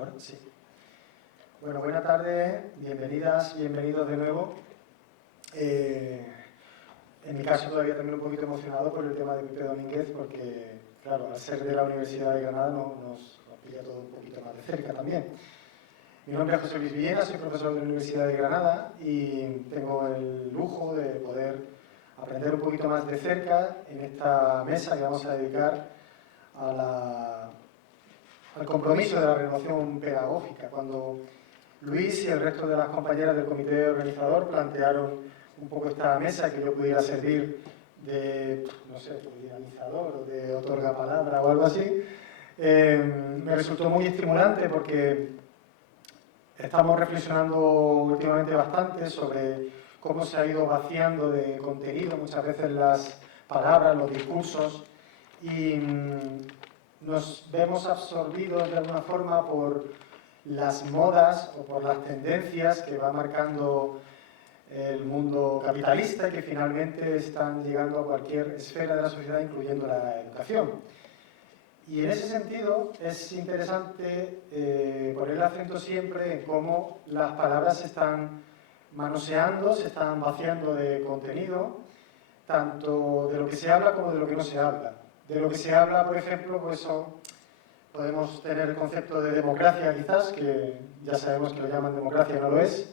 ¿Ahora? Sí. Bueno, buenas tardes, bienvenidas, bienvenidos de nuevo. En mi caso todavía también un poquito emocionado por el tema de Pepe Domínguez, porque, claro, al ser de la Universidad de Granada nos pilla todo un poquito más de cerca también. Mi nombre es José Luis Villena, soy profesor de la Universidad de Granada y tengo el lujo de poder aprender un poquito más de cerca en esta mesa que vamos a dedicar al compromiso de la renovación pedagógica. Cuando Luis y el resto de las compañeras del comité organizador plantearon un poco esta mesa, que yo pudiera servir de, no sé, de dinamizador o de otorgapalabra o algo así, me resultó muy estimulante porque estamos reflexionando últimamente bastante sobre cómo se ha ido vaciando de contenido muchas veces las palabras, los discursos, y nos vemos absorbidos de alguna forma por las modas o por las tendencias que va marcando el mundo capitalista y que finalmente están llegando a cualquier esfera de la sociedad, incluyendo la educación. Y en ese sentido es interesante poner el acento siempre en cómo las palabras se están manoseando, se están vaciando de contenido, tanto de lo que se habla como de lo que no se habla. De lo que se habla, por ejemplo, pues podemos tener el concepto de democracia quizás, que ya sabemos que lo llaman democracia y no lo es,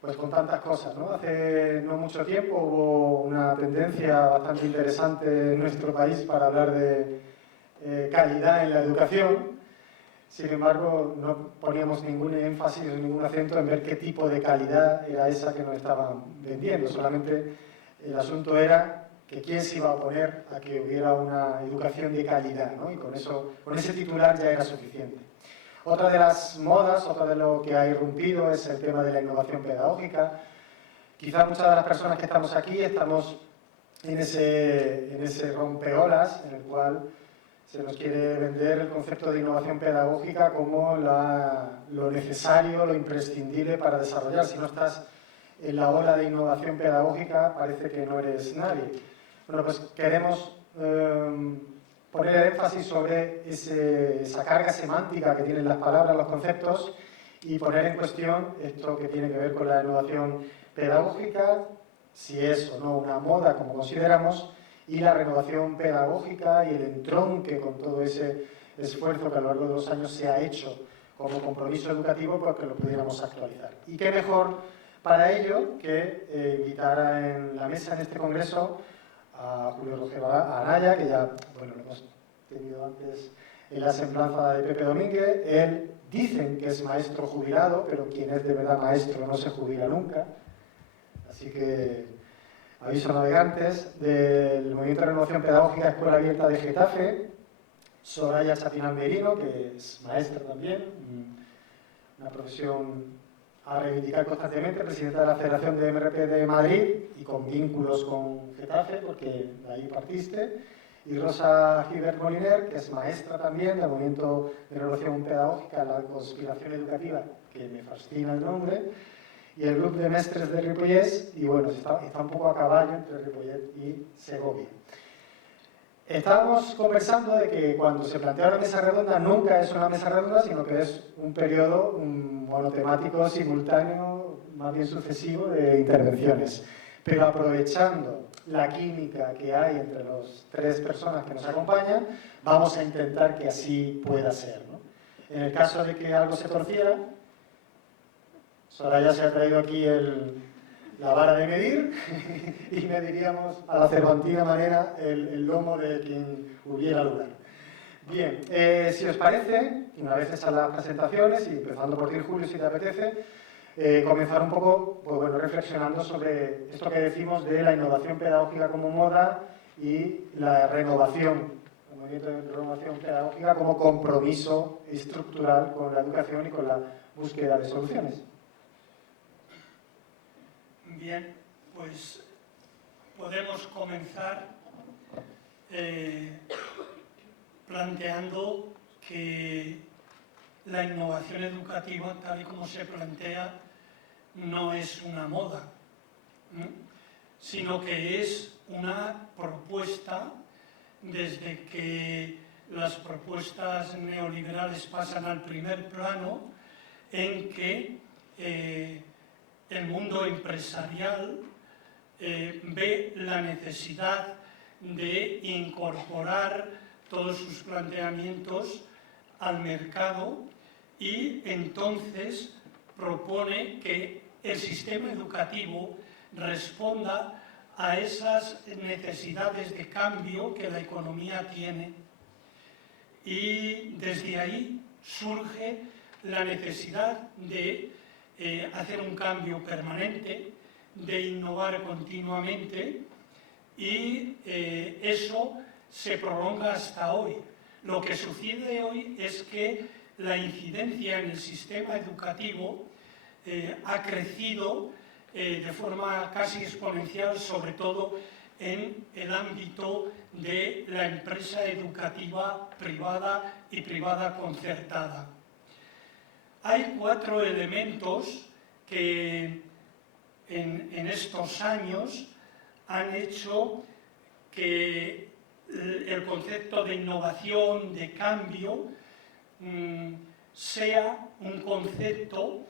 pues con tantas cosas, ¿no? Hace no mucho tiempo hubo una tendencia bastante interesante en nuestro país para hablar de calidad en la educación. Sin embargo, no poníamos ningún énfasis o ningún acento en ver qué tipo de calidad era esa que nos estaban vendiendo. Solamente el asunto era que quién se iba a oponer a que hubiera una educación de calidad, ¿no? Y con ese titular ya era suficiente. Otra de las modas, otra de lo que ha irrumpido es el tema de la innovación pedagógica. Quizás muchas de las personas que estamos aquí estamos en ese rompeolas en el cual se nos quiere vender el concepto de innovación pedagógica como lo necesario, lo imprescindible para desarrollar. Si no estás en la ola de innovación pedagógica, parece que no eres nadie. Bueno, pues queremos poner el énfasis sobre esa carga semántica que tienen las palabras, los conceptos, y poner en cuestión esto que tiene que ver con la innovación pedagógica, si es o no una moda, como consideramos, y la renovación pedagógica y el entronque con todo ese esfuerzo que a lo largo de los años se ha hecho como compromiso educativo, pues que lo pudiéramos actualizar. Y qué mejor para ello que invitar en la mesa en este congreso a Julio Rogero Anaya, que ya lo hemos tenido antes en la semblanza de Pepe Domínguez. Él dicen que es maestro jubilado, pero quien es de verdad maestro no se jubila nunca. Así que aviso a navegantes. Del Movimiento de Renovación Pedagógica Escuela Abierta de Getafe, Soraya Chapinal Merino, que es maestra también, una profesión a reivindicar constantemente, presidenta de la Federación de MRP de Madrid y con vínculos con Getafe, porque de ahí partiste, y Rosa Gilbert Moliner, que es maestra también del Movimiento de Renovación Pedagógica, la conspiración educativa, que me fascina el nombre, y el grupo de mestres de Ripollès, y bueno, está un poco a caballo entre Ripollet y Segovia. Estábamos conversando de que cuando se plantea una mesa redonda nunca es una mesa redonda, sino que es un periodo monotemático simultáneo, más bien sucesivo, de intervenciones. Pero aprovechando la química que hay entre las tres personas que nos acompañan, vamos a intentar que así pueda ser, ¿no? En el caso de que algo se torciera, Soraya se ha traído aquí la vara de medir y mediríamos a la cervantina manera el lomo de quien hubiera lugar. Bien, si os parece, una vez hechas las presentaciones, y empezando por ti, Julio, si te apetece, comenzar un poco, pues bueno, reflexionando sobre esto que decimos de la innovación pedagógica como moda y la renovación, el movimiento de renovación pedagógica como compromiso estructural con la educación y con la búsqueda de soluciones. Bien, pues podemos comenzar planteando que la innovación educativa, tal y como se plantea, no es una moda, sino que es una propuesta desde que las propuestas neoliberales pasan al primer plano, en que el mundo empresarial ve la necesidad de incorporar todos sus planteamientos al mercado y entonces propone que el sistema educativo responda a esas necesidades de cambio que la economía tiene. Y desde ahí surge la necesidad de hacer un cambio permanente, de innovar continuamente, y eso se prolonga hasta hoy. Lo que sucede hoy es que la incidencia en el sistema educativo ha crecido de forma casi exponencial, sobre todo en el ámbito de la empresa educativa privada y privada concertada. Hay 4 elementos que en estos años han hecho que el concepto de innovación, de cambio, sea un concepto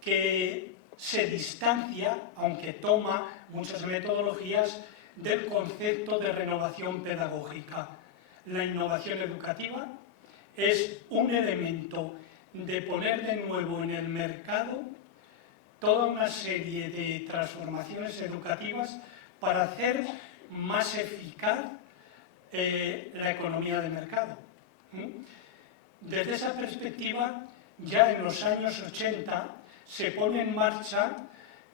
que se distancia, aunque toma muchas metodologías, del concepto de renovación pedagógica. La innovación educativa es un elemento de poner de nuevo en el mercado toda una serie de transformaciones educativas para hacer más eficaz la economía de mercado. Desde esa perspectiva, ya en los años 80 se pone en marcha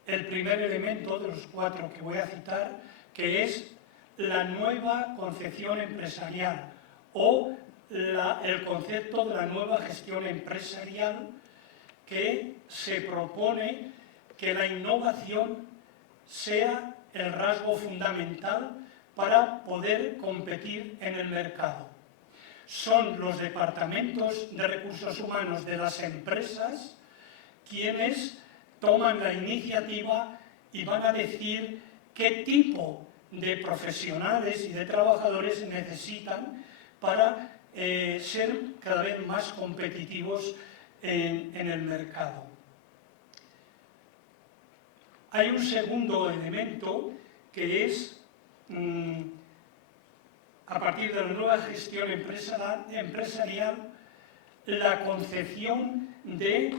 el primer elemento de los 4 que voy a citar, que es la nueva concepción empresarial o el concepto de la nueva gestión empresarial, que se propone que la innovación sea el rasgo fundamental para poder competir en el mercado. Son los departamentos de recursos humanos de las empresas quienes toman la iniciativa y van a decir qué tipo de profesionales y de trabajadores necesitan para ser cada vez más competitivos en el mercado. Hay un segundo elemento que es, a partir de la nueva gestión empresarial, la concepción de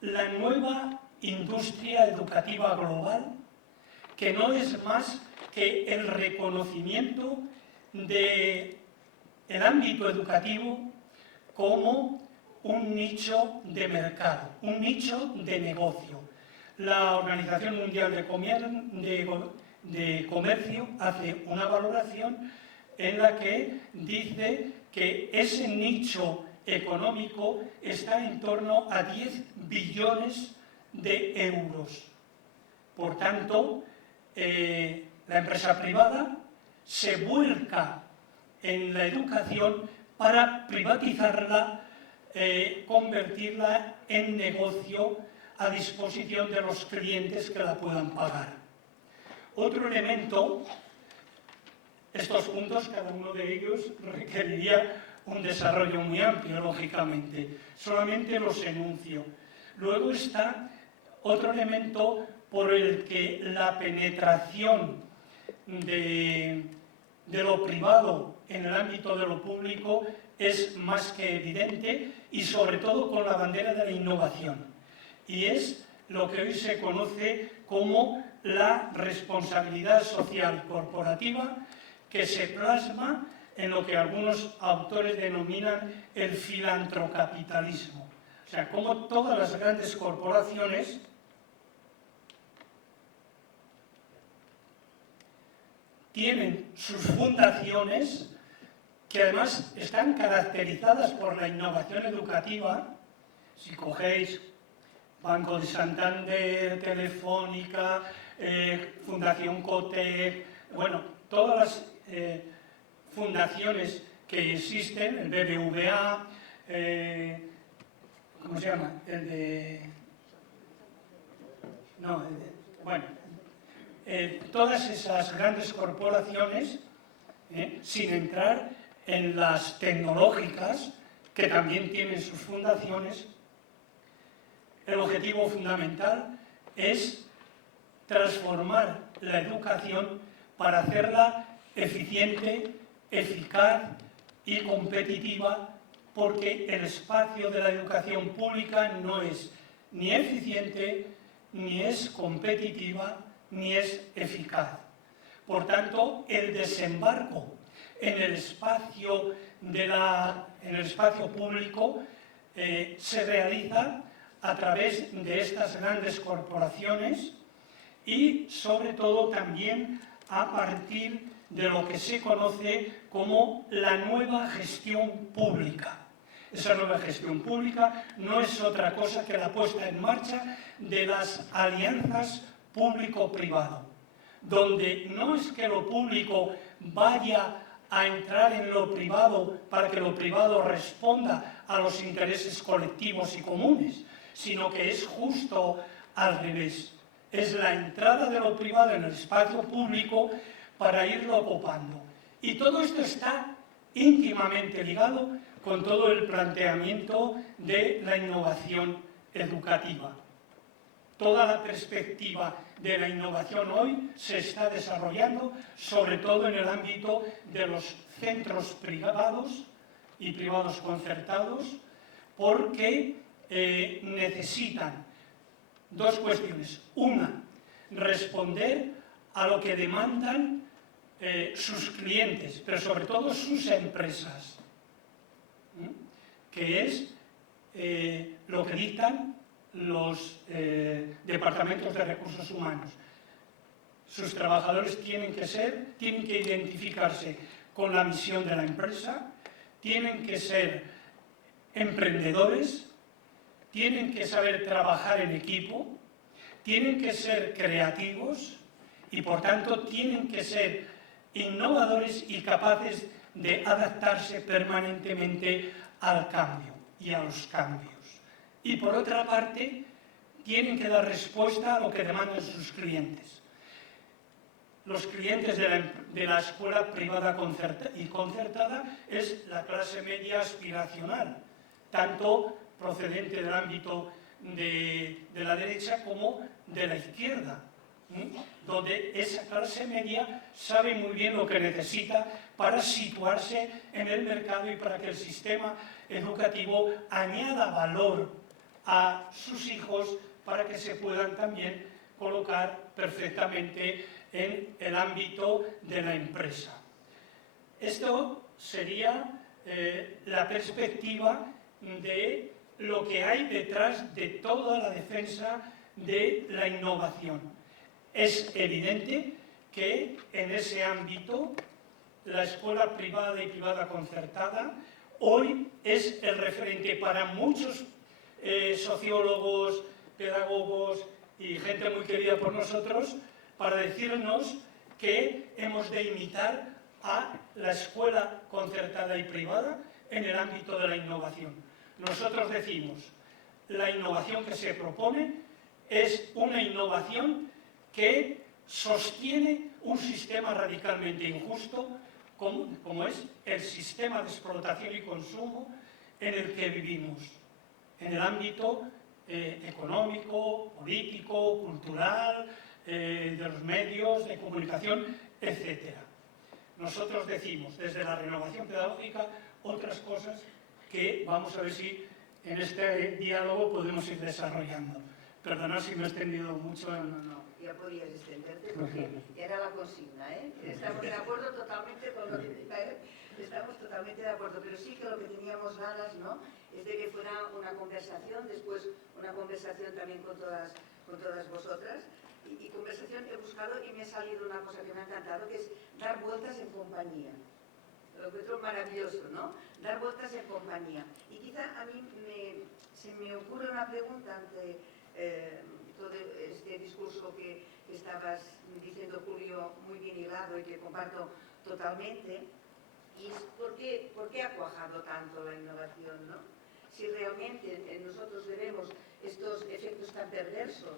la nueva industria educativa global, que no es más que el reconocimiento del ámbito educativo como un nicho de mercado, un nicho de negocio. La Organización Mundial de Comercio hace una valoración en la que dice que ese nicho económico está en torno a 10 billones de euros. Por tanto, la empresa privada se vuelca en la educación para privatizarla, convertirla en negocio a disposición de los clientes que la puedan pagar. Otro elemento, estos puntos, cada uno de ellos requeriría un desarrollo muy amplio, lógicamente. Solamente los enuncio. Luego está otro elemento por el que la penetración de lo privado en el ámbito de lo público es más que evidente, y sobre todo con la bandera de la innovación. Y es lo que hoy se conoce como la responsabilidad social corporativa, que se plasma en lo que algunos autores denominan el filantrocapitalismo. O sea, como todas las grandes corporaciones tienen sus fundaciones, que además están caracterizadas por la innovación educativa. Si cogéis Banco de Santander, Telefónica, Fundación Cotec, bueno, todas las fundaciones que existen, el BBVA, ¿cómo se llama? Todas esas grandes corporaciones, sin entrar en las tecnológicas, que también tienen sus fundaciones, el objetivo fundamental es transformar la educación para hacerla eficiente, eficaz y competitiva, porque el espacio de la educación pública no es ni eficiente, ni es competitiva, ni es eficaz. Por tanto, el desembarco en el espacio público se realiza a través de estas grandes corporaciones y, sobre todo, también a partir de lo que se conoce como la nueva gestión pública. Esa nueva gestión pública no es otra cosa que la puesta en marcha de las alianzas público-privado, donde no es que lo público vaya a entrar en lo privado para que lo privado responda a los intereses colectivos y comunes, sino que es justo al revés. Es la entrada de lo privado en el espacio público para irlo copando. Y todo esto está íntimamente ligado con todo el planteamiento de la innovación educativa. Toda la perspectiva de la innovación hoy se está desarrollando, sobre todo en el ámbito de los centros privados y privados concertados, porque necesitan dos cuestiones. Una, responder a lo que demandan sus clientes, pero sobre todo sus empresas, que es lo que dictan los departamentos de recursos humanos. Sus trabajadores tienen que identificarse con la misión de la empresa, tienen que ser emprendedores, tienen que saber trabajar en equipo, tienen que ser creativos y, por tanto, tienen que ser innovadores y capaces de adaptarse permanentemente al cambio y a los cambios. Y, por otra parte, tienen que dar respuesta a lo que demandan sus clientes. Los clientes de la escuela privada y concertada es la clase media aspiracional, tanto procedente del ámbito de la derecha como de la izquierda, donde esa clase media sabe muy bien lo que necesita para situarse en el mercado y para que el sistema educativo añada valor a sus hijos para que se puedan también colocar perfectamente en el ámbito de la empresa. Esto sería la perspectiva de lo que hay detrás de toda la defensa de la innovación. Es evidente que en ese ámbito la escuela privada y privada concertada hoy es el referente para muchos sociólogos, pedagogos y gente muy querida por nosotros, para decirnos que hemos de imitar a la escuela concertada y privada en el ámbito de la innovación. Nosotros decimos, la innovación que se propone es una innovación que sostiene un sistema radicalmente injusto, como es el sistema de explotación y consumo en el que vivimos, en el ámbito económico, político, cultural, de los medios de comunicación, etc. Nosotros decimos, desde la renovación pedagógica, otras cosas que vamos a ver si en este diálogo podemos ir desarrollando. Perdonad si me he extendido mucho. No, ya podías extenderte porque era la consigna, ¿eh? Estamos de acuerdo totalmente con lo que estamos totalmente de acuerdo, pero sí que lo que teníamos ganas, ¿no?, es de que fuera una conversación, después una conversación también con todas vosotras, y conversación he buscado y me ha salido una cosa que me ha encantado, que es dar vueltas en compañía. Lo encuentro maravilloso, ¿no? Dar vueltas en compañía. Y quizá a mí se me ocurre una pregunta ante todo este discurso que estabas diciendo, Julio, muy bien hilado y que comparto totalmente, y es ¿por qué ha cuajado tanto la innovación, ¿no? Si realmente nosotros veremos estos efectos tan perversos,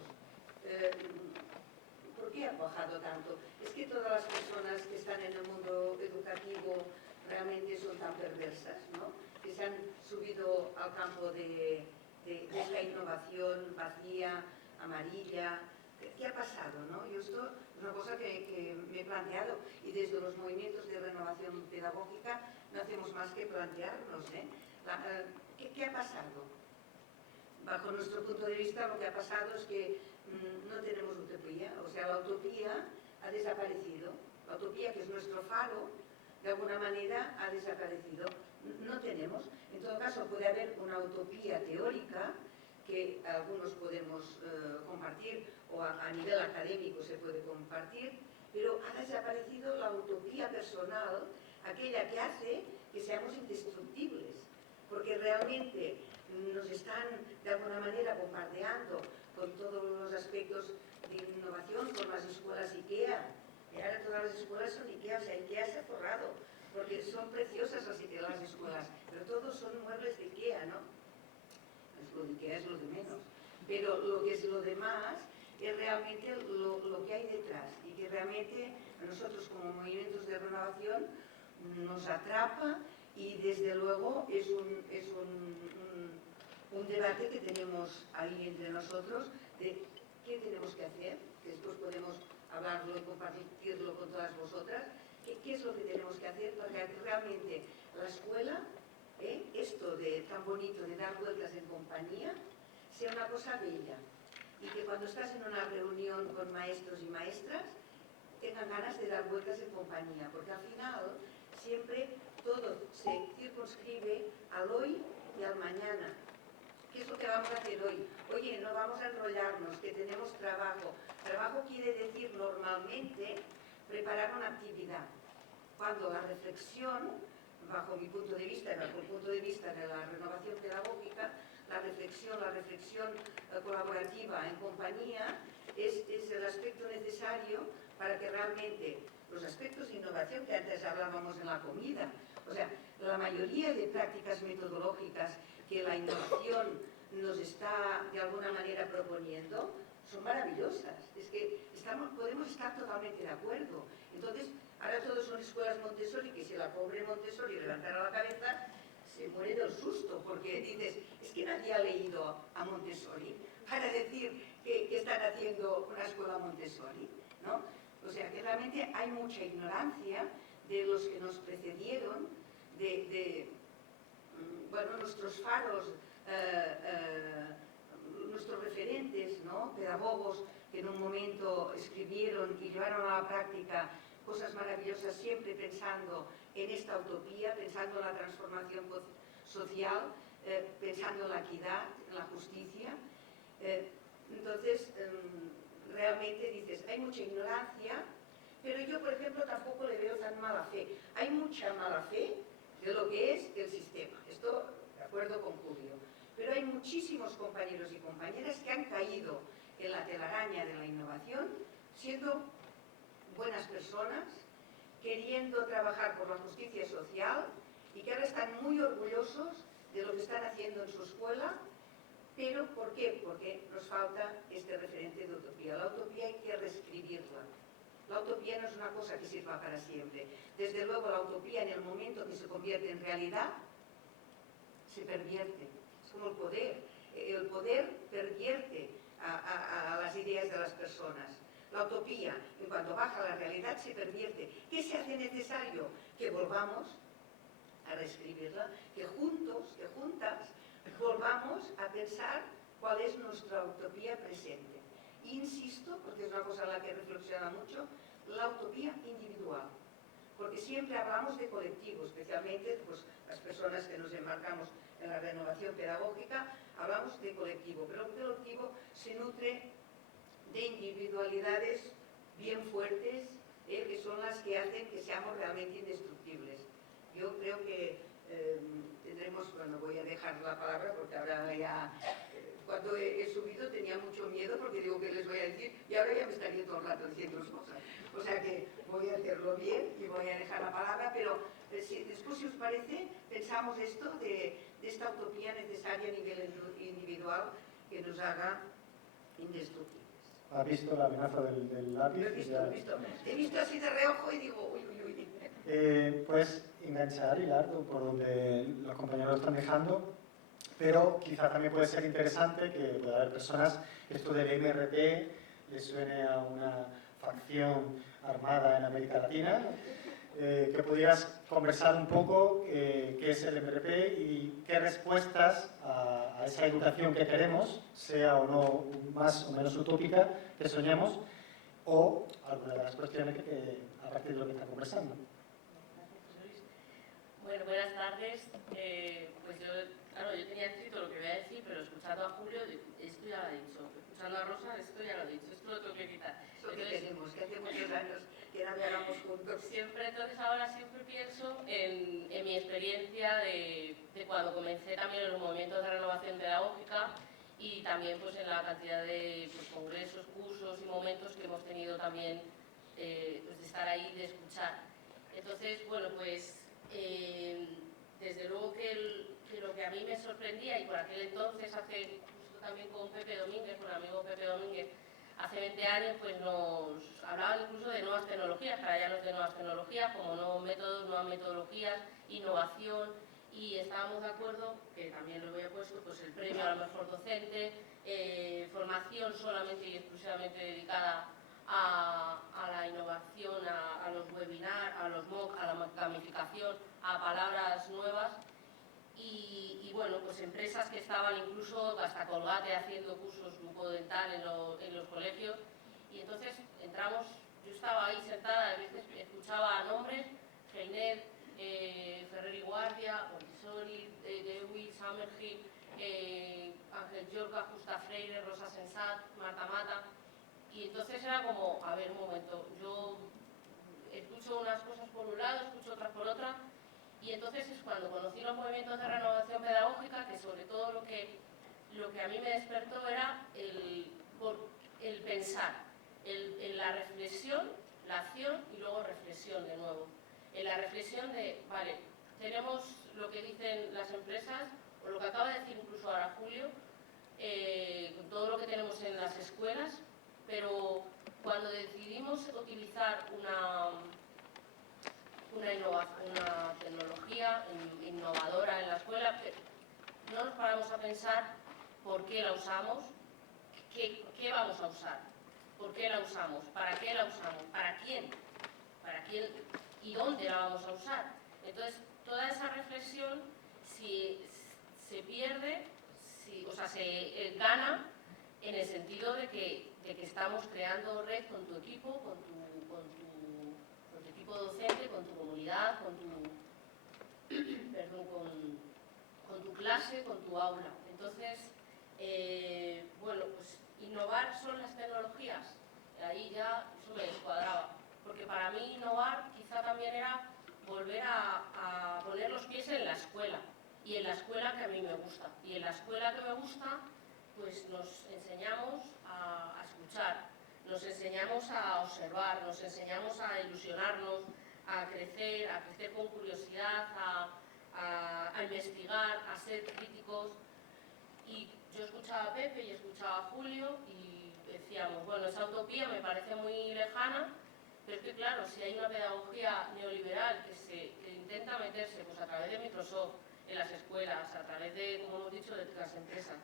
¿por qué ha cuajado tanto? Es que todas las personas que están en el mundo educativo realmente son tan perversas, ¿no? Que se han subido al campo de esta innovación vacía, amarilla. ¿Qué ha pasado, no? Yo esto es una cosa que me he planteado, y desde los movimientos de renovación pedagógica no hacemos más que plantearnos, ¿qué ha pasado? Bajo nuestro punto de vista, lo que ha pasado es que no tenemos utopía, o sea, la utopía ha desaparecido. La utopía, que es nuestro faro, de alguna manera ha desaparecido. No tenemos. En todo caso, puede haber una utopía teórica que algunos podemos compartir, o a nivel académico se puede compartir, pero ha desaparecido la utopía personal, aquella que hace que seamos indestructibles, porque realmente nos están de alguna manera bombardeando con todos los aspectos de innovación, con las escuelas IKEA. Y ahora todas las escuelas son IKEA, o sea, IKEA se ha forrado, porque son preciosas las escuelas, pero todos son muebles de IKEA, ¿no? Lo de IKEA es lo de menos. Pero lo que es lo demás es realmente lo que hay detrás, y que realmente a nosotros como movimientos de renovación nos atrapa, y desde luego es un debate que tenemos ahí entre nosotros de qué tenemos que hacer, que después podemos hablarlo y compartirlo con todas vosotras, qué es lo que tenemos que hacer para que realmente la escuela, esto de tan bonito de dar vueltas en compañía, sea una cosa bella, y que cuando estás en una reunión con maestros y maestras tengan ganas de dar vueltas en compañía, porque al final siempre todo se circunscribe al hoy y al mañana. ¿Qué es lo que vamos a hacer hoy? Oye, no vamos a enrollarnos, que tenemos trabajo. Trabajo quiere decir normalmente preparar una actividad. Cuando la reflexión, bajo mi punto de vista y bajo el punto de vista de la renovación pedagógica, la reflexión colaborativa en compañía es el aspecto necesario para que realmente los aspectos de innovación que antes hablábamos en la comida, o sea, la mayoría de prácticas metodológicas que la innovación nos está de alguna manera proponiendo son maravillosas. Es que podemos estar totalmente de acuerdo. Entonces, ahora todos son escuelas Montessori, que si la pobre Montessori levantara la cabeza, se muere del susto, porque dices, es que nadie ha leído a Montessori para decir que están haciendo una escuela Montessori, ¿no? O sea, que realmente hay mucha ignorancia de los que nos precedieron, bueno, nuestros faros, nuestros referentes, ¿no? Pedagogos que en un momento escribieron y llevaron a la práctica cosas maravillosas, siempre pensando en esta utopía, pensando en la transformación social, pensando en la equidad, en la justicia. Entonces, realmente dices, hay mucha ignorancia, pero yo, por ejemplo, tampoco le veo tan mala fe. Hay mucha mala fe de lo que es el sistema. Esto, de acuerdo con Julio. Pero hay muchísimos compañeros y compañeras que han caído en la telaraña de la innovación, siendo buenas personas, queriendo trabajar por la justicia social, y que ahora están muy orgullosos de lo que están haciendo en su escuela. Pero, ¿por qué? Porque nos falta este referente de utopía. La utopía hay que reescribirla. La utopía no es una cosa que sirva para siempre. Desde luego, la utopía, en el momento que se convierte en realidad, se pervierte. Es como el poder. El poder pervierte a las ideas de las personas. La utopía, en cuanto baja la realidad, se pervierte. ¿Qué se hace necesario? Que volvamos a reescribirla, que juntos, que juntas, volvamos a pensar cuál es nuestra utopía presente. Insisto, porque es una cosa en la que reflexiona mucho, la utopía individual. Porque siempre hablamos de colectivo, especialmente pues, las personas que nos embarcamos en la renovación pedagógica, hablamos de colectivo, pero el colectivo se nutre de individualidades bien fuertes, que son las que hacen que seamos realmente indestructibles. Yo creo que tendremos, bueno, voy a dejar la palabra porque ahora ya, cuando he subido tenía mucho miedo porque digo que les voy a decir y ahora ya me estaría todo el rato diciendo cosas. O sea que voy a hacerlo bien y voy a dejar la palabra, pero después, si os parece, pensamos esto de esta utopía necesaria a nivel individual que nos haga indestructibles. ¿Has visto la amenaza del lápiz? Lo he visto. He visto así de reojo y digo, uy. puedes enganchar, hilar por donde los compañeros lo están dejando, pero quizá también puede ser interesante que pueda haber personas que esto del MRP les suene a una facción armada en América Latina, que pudieras conversar un poco qué es el MRP y qué respuestas a esa educación que queremos, sea o no más o menos utópica, que soñemos, o alguna de las cuestiones a partir de lo que está conversando. Bueno, buenas tardes. Pues yo tenía escrito lo que voy a decir, pero escuchando a Julio, esto ya lo ha dicho. Escuchando a Rosa, esto ya lo ha dicho. Esto lo tengo que quitar. Eso que tenemos, que hace muchos años que no hablamos juntos. Entonces ahora siempre pienso en mi experiencia de cuando comencé también en los movimientos de renovación pedagógica y también pues en la cantidad de congresos, cursos y momentos que hemos tenido también pues de estar ahí, de escuchar. Entonces, bueno, pues desde luego que lo que a mí me sorprendía, y por aquel entonces, justo también con Pepe Domínguez, con el amigo Pepe Domínguez, hace 20 años pues nos hablaban incluso de nuevas tecnologías, que ahora ya no es de nuevas tecnologías, como nuevos métodos, nuevas metodologías, innovación, y estábamos de acuerdo, que también lo había puesto, pues el premio a la mejor docente, formación solamente y exclusivamente dedicada a la innovación, a los webinars, a los MOOC, a la gamificación, a palabras nuevas y bueno, pues empresas que estaban incluso hasta Colgate haciendo cursos bucodental en los colegios y entonces entramos, yo estaba ahí sentada, a veces escuchaba nombres, Heiner, Ferrer y Guardia, Montessori, Dewey, Summerhill, Ángel Llorca, Justa Freire, Rosa Sensat, Marta Mata. Y entonces era como, a ver, un momento, yo escucho unas cosas por un lado, escucho otras por otra, y entonces es cuando conocí los movimientos de renovación pedagógica que sobre todo lo que a mí me despertó era el pensar, en la reflexión, la acción y luego reflexión de nuevo. En la reflexión de, vale, tenemos lo que dicen las empresas, o lo que acaba de decir incluso ahora Julio, con todo lo que tenemos en las escuelas, pero cuando decidimos utilizar una tecnología innovadora en la escuela, no nos paramos a pensar por qué la usamos, qué vamos a usar, por qué la usamos, para qué la usamos, para quién y dónde la vamos a usar. Entonces, toda esa reflexión se pierde, se gana en el sentido de que estamos creando red con tu equipo, con tu equipo docente, con tu comunidad, con tu clase, con tu aula. Entonces, bueno, pues innovar son las tecnologías. Ahí ya eso me descuadraba. Porque para mí innovar quizá también era volver a poner los pies en la escuela. Y en la escuela que a mí me gusta. Y en la escuela que me gusta, pues nos enseñamos a escuchar, nos enseñamos a observar, nos enseñamos a ilusionarnos, a crecer con curiosidad, a investigar, a ser críticos. Y yo escuchaba a Pepe y escuchaba a Julio y decíamos, bueno, esa utopía me parece muy lejana, pero es que claro, si hay una pedagogía neoliberal que intenta meterse pues, a través de Microsoft en las escuelas, a través de, como hemos dicho, de las empresas,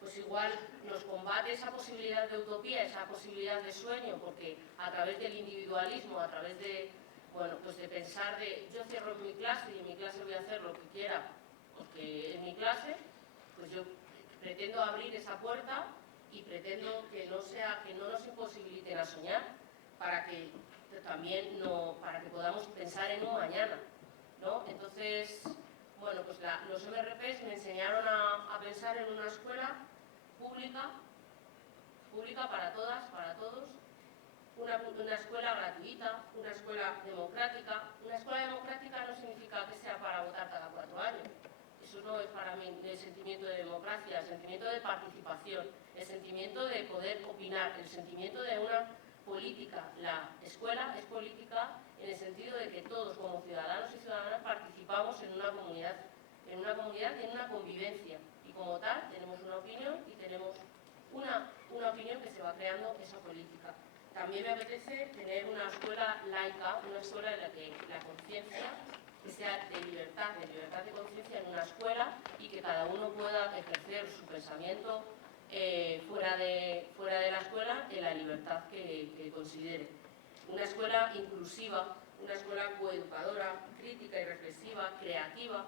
pues igual nos combate esa posibilidad de utopía, esa posibilidad de sueño, porque a través del individualismo, a través de, bueno, pues de pensar de yo cierro mi clase y en mi clase voy a hacer lo que quiera, porque en mi clase, pues yo pretendo abrir esa puerta y pretendo que no nos imposibiliten a soñar, para que también para que podamos pensar en un mañana, ¿no? Entonces, bueno, pues los MRPs me enseñaron a pensar en una escuela pública para todas, para todos, una escuela gratuita, una escuela democrática. Una escuela democrática no significa que sea para votar cada 4 años. Eso no es para mí el sentimiento de democracia, el sentimiento de participación, el sentimiento de poder opinar, el sentimiento de una política. La escuela es política en el sentido de que todos como ciudadanos y ciudadanas participamos en una comunidad y en una convivencia. Y como tal tenemos una opinión y tenemos una opinión que se va creando esa política. también me apetece tener una escuela laica, una escuela en la que la conciencia sea de libertad de conciencia en una escuela y que cada uno pueda ejercer su pensamiento fuera de la escuela en la libertad que considere. Una escuela inclusiva, una escuela coeducadora, crítica y reflexiva, creativa,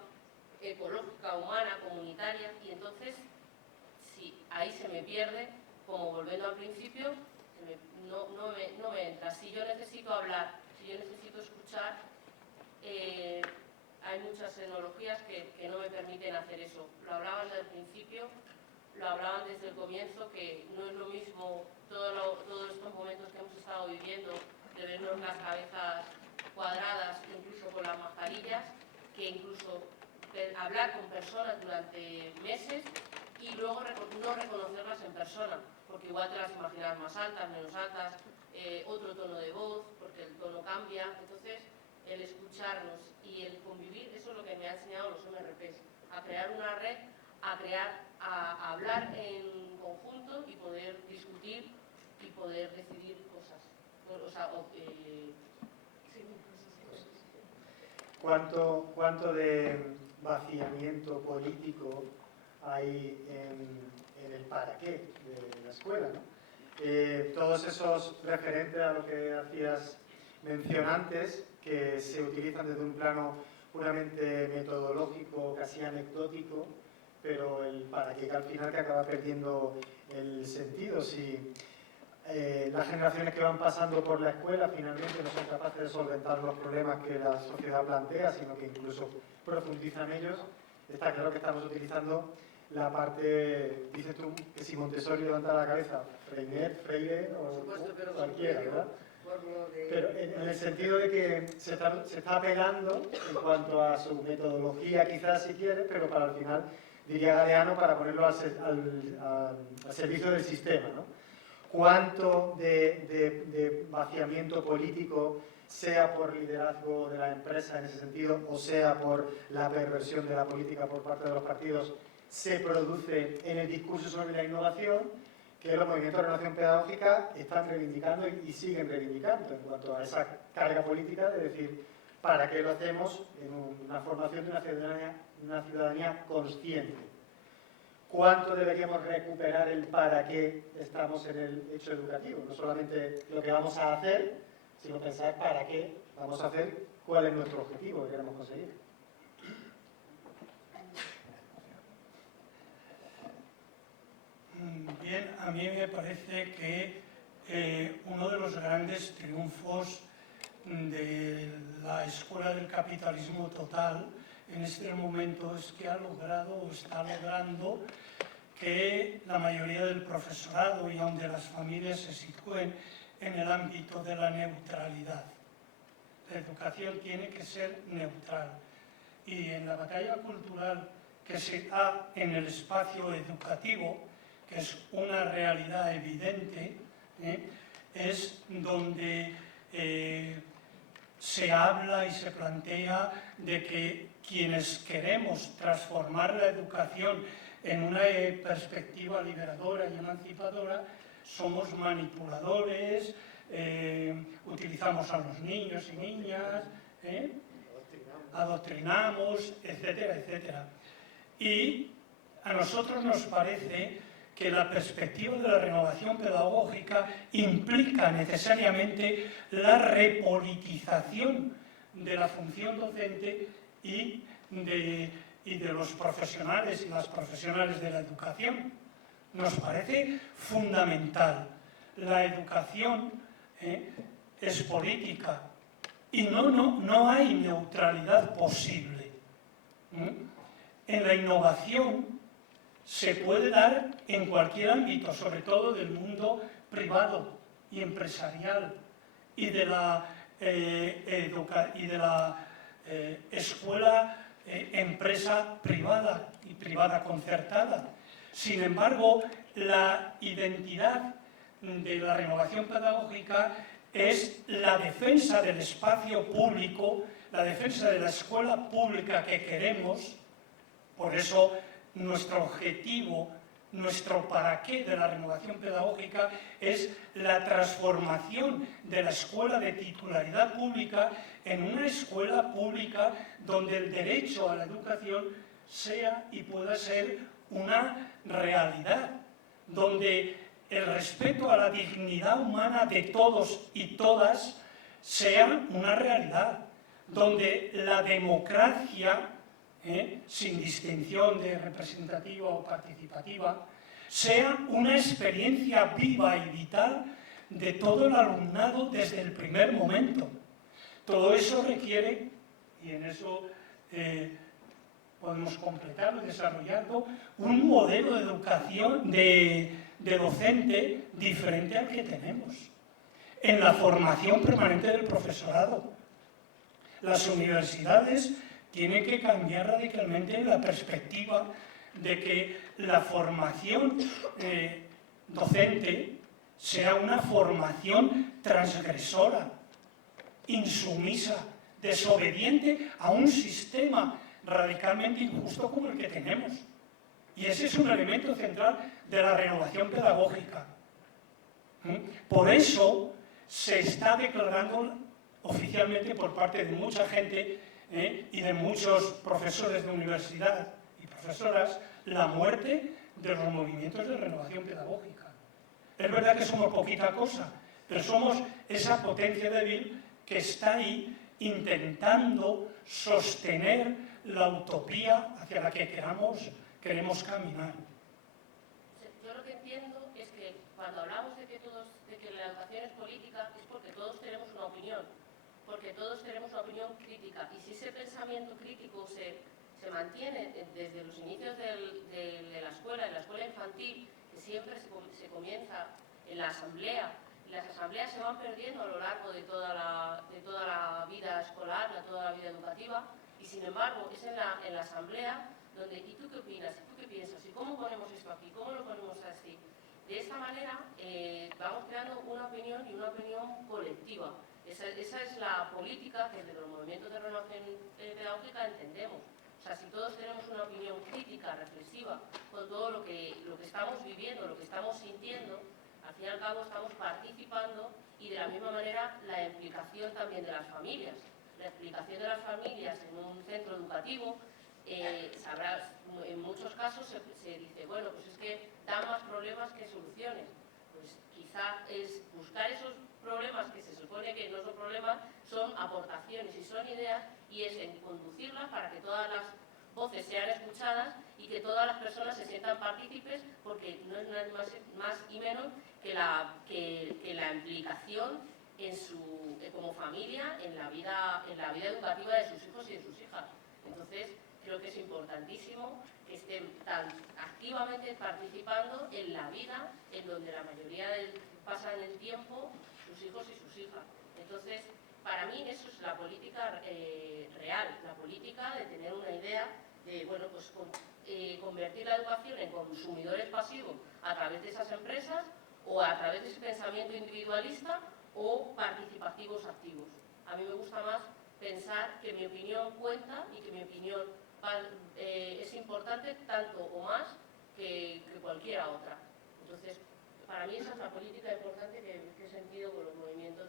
ecológica, humana, comunitaria, y entonces, si ahí se me pierde, como volviendo al principio, no me entra. Si yo necesito hablar, si yo necesito escuchar, hay muchas tecnologías que no me permiten hacer eso. Lo hablaban desde el principio, lo hablaban desde el comienzo, que no es lo mismo todos estos momentos que hemos estado viviendo, de vernos las cabezas cuadradas, incluso con las mascarillas, que incluso hablar con personas durante meses y luego no reconocerlas en persona, porque igual te las imaginas más altas, menos altas, otro tono de voz, porque el tono cambia. Entonces, el escucharnos y el convivir, eso es lo que me han enseñado los MRPs, a crear una red, a hablar en conjunto y poder discutir y poder decidir cosas. ¿Cuánto de vaciamiento político hay en el para qué de la escuela, ¿no? Todos esos referentes a lo que hacías mención antes, que se utilizan desde un plano puramente metodológico, casi anecdótico, pero el para qué, que al final que acaba perdiendo el sentido. Si las generaciones que van pasando por la escuela finalmente no son capaces de solventar los problemas que la sociedad plantea, sino que incluso profundizan ellos, está claro que estamos utilizando la parte, dices tú, que si Montessori levanta la cabeza, Freire o cualquiera, ¿verdad? Pero en el sentido de que se está apelando en cuanto a su metodología, quizás si quieres, pero para al final, diría Galeano, para ponerlo al servicio del sistema, ¿no? ¿Cuánto de vaciamiento político, sea por liderazgo de la empresa en ese sentido, o sea por la perversión de la política por parte de los partidos, se produce en el discurso sobre la innovación, que los movimientos de renovación pedagógica están reivindicando y siguen reivindicando en cuanto a esa carga política de decir, ¿para qué lo hacemos en una formación de una ciudadanía consciente? ¿Cuánto deberíamos recuperar el para qué estamos en el hecho educativo? No solamente lo que vamos a hacer, sino pensar para qué vamos a hacer, cuál es nuestro objetivo que queremos conseguir. Bien, a mí me parece que uno de los grandes triunfos de la Escuela del Capitalismo Total en este momento es que ha logrado o está logrando que la mayoría del profesorado y aun de las familias se sitúen en el ámbito de la neutralidad. La educación tiene que ser neutral y en la batalla cultural que se da en el espacio educativo, que es una realidad evidente, es donde se habla y se plantea de que quienes queremos transformar la educación en una perspectiva liberadora y emancipadora somos manipuladores, utilizamos a los niños y niñas, adoctrinamos, etcétera, etcétera. Y a nosotros nos parece que la perspectiva de la renovación pedagógica implica necesariamente la repolitización de la función docente y de los profesionales y las profesionales de la educación. Nos parece fundamental. La educación es política y no hay neutralidad posible. En la innovación se puede dar en cualquier ámbito, sobre todo del mundo privado y empresarial y de la escuela empresa privada y privada concertada. Sin embargo, la identidad de la renovación pedagógica es la defensa del espacio público, la defensa de la escuela pública que queremos. Por eso nuestro objetivo nuestro para qué de la renovación pedagógica es la transformación de la escuela de titularidad pública en una escuela pública donde el derecho a la educación sea y pueda ser una realidad, donde el respeto a la dignidad humana de todos y todas sea una realidad, donde la democracia, sin distinción de representativa o participativa, sea una experiencia viva y vital de todo el alumnado desde el primer momento. Todo eso requiere, y en eso podemos completarlo y desarrollarlo, un modelo de educación de docente diferente al que tenemos. En la formación permanente del profesorado, las universidades tienen que cambiar radicalmente la perspectiva de que la formación docente sea una formación transgresora, insumisa, desobediente a un sistema radicalmente injusto como el que tenemos. Y ese es un elemento central de la renovación pedagógica. Por eso se está declarando oficialmente por parte de mucha gente y de muchos profesores de universidad y profesoras la muerte de los movimientos de renovación pedagógica. Es verdad que somos poquita cosa, pero somos esa potencia débil que está ahí intentando sostener la utopía hacia la que queremos caminar. Yo lo que entiendo es que cuando hablamos de que la educación es política es porque todos tenemos una opinión, porque todos tenemos una opinión crítica, y si ese pensamiento crítico se mantiene desde los inicios de la escuela infantil, que siempre se comienza en la asamblea, y las asambleas se van perdiendo a lo largo de toda la vida escolar, de toda la vida educativa, y sin embargo es en la asamblea donde, ¿y tú qué opinas? ¿Y tú qué piensas? ¿Y cómo ponemos esto aquí? ¿Cómo lo ponemos así? De esta manera vamos creando una opinión y una opinión colectiva. Esa es la política que desde los movimientos de renovación pedagógica entendemos. O sea, si todos tenemos una opinión crítica, reflexiva, con todo lo que estamos viviendo, lo que estamos sintiendo, al fin y al cabo estamos participando, y de la misma manera la implicación también de las familias. La implicación de las familias en un centro educativo, sabrás, en muchos casos se dice, bueno, pues es que da más problemas que soluciones. Pues quizá es buscar esos problemas que se supone que no son problemas, son aportaciones y son ideas, y es en conducirlas para que todas las voces sean escuchadas y que todas las personas se sientan partícipes, porque no es nada más y menos que la implicación como familia en la vida educativa de sus hijos y de sus hijas. Entonces, creo que es importantísimo que estén tan activamente participando en la vida en donde la mayoría pasan el tiempo sus hijos y sus hijas. Entonces, para mí eso es la política real, la política de tener una idea de, bueno, pues convertir la educación en consumidores pasivos a través de esas empresas, o a través de ese pensamiento individualista, o participativos activos. A mí me gusta más pensar que mi opinión cuenta y que mi opinión es importante tanto o más que cualquiera otra. Entonces, para mí esa es la política importante que he sentido con los movimientos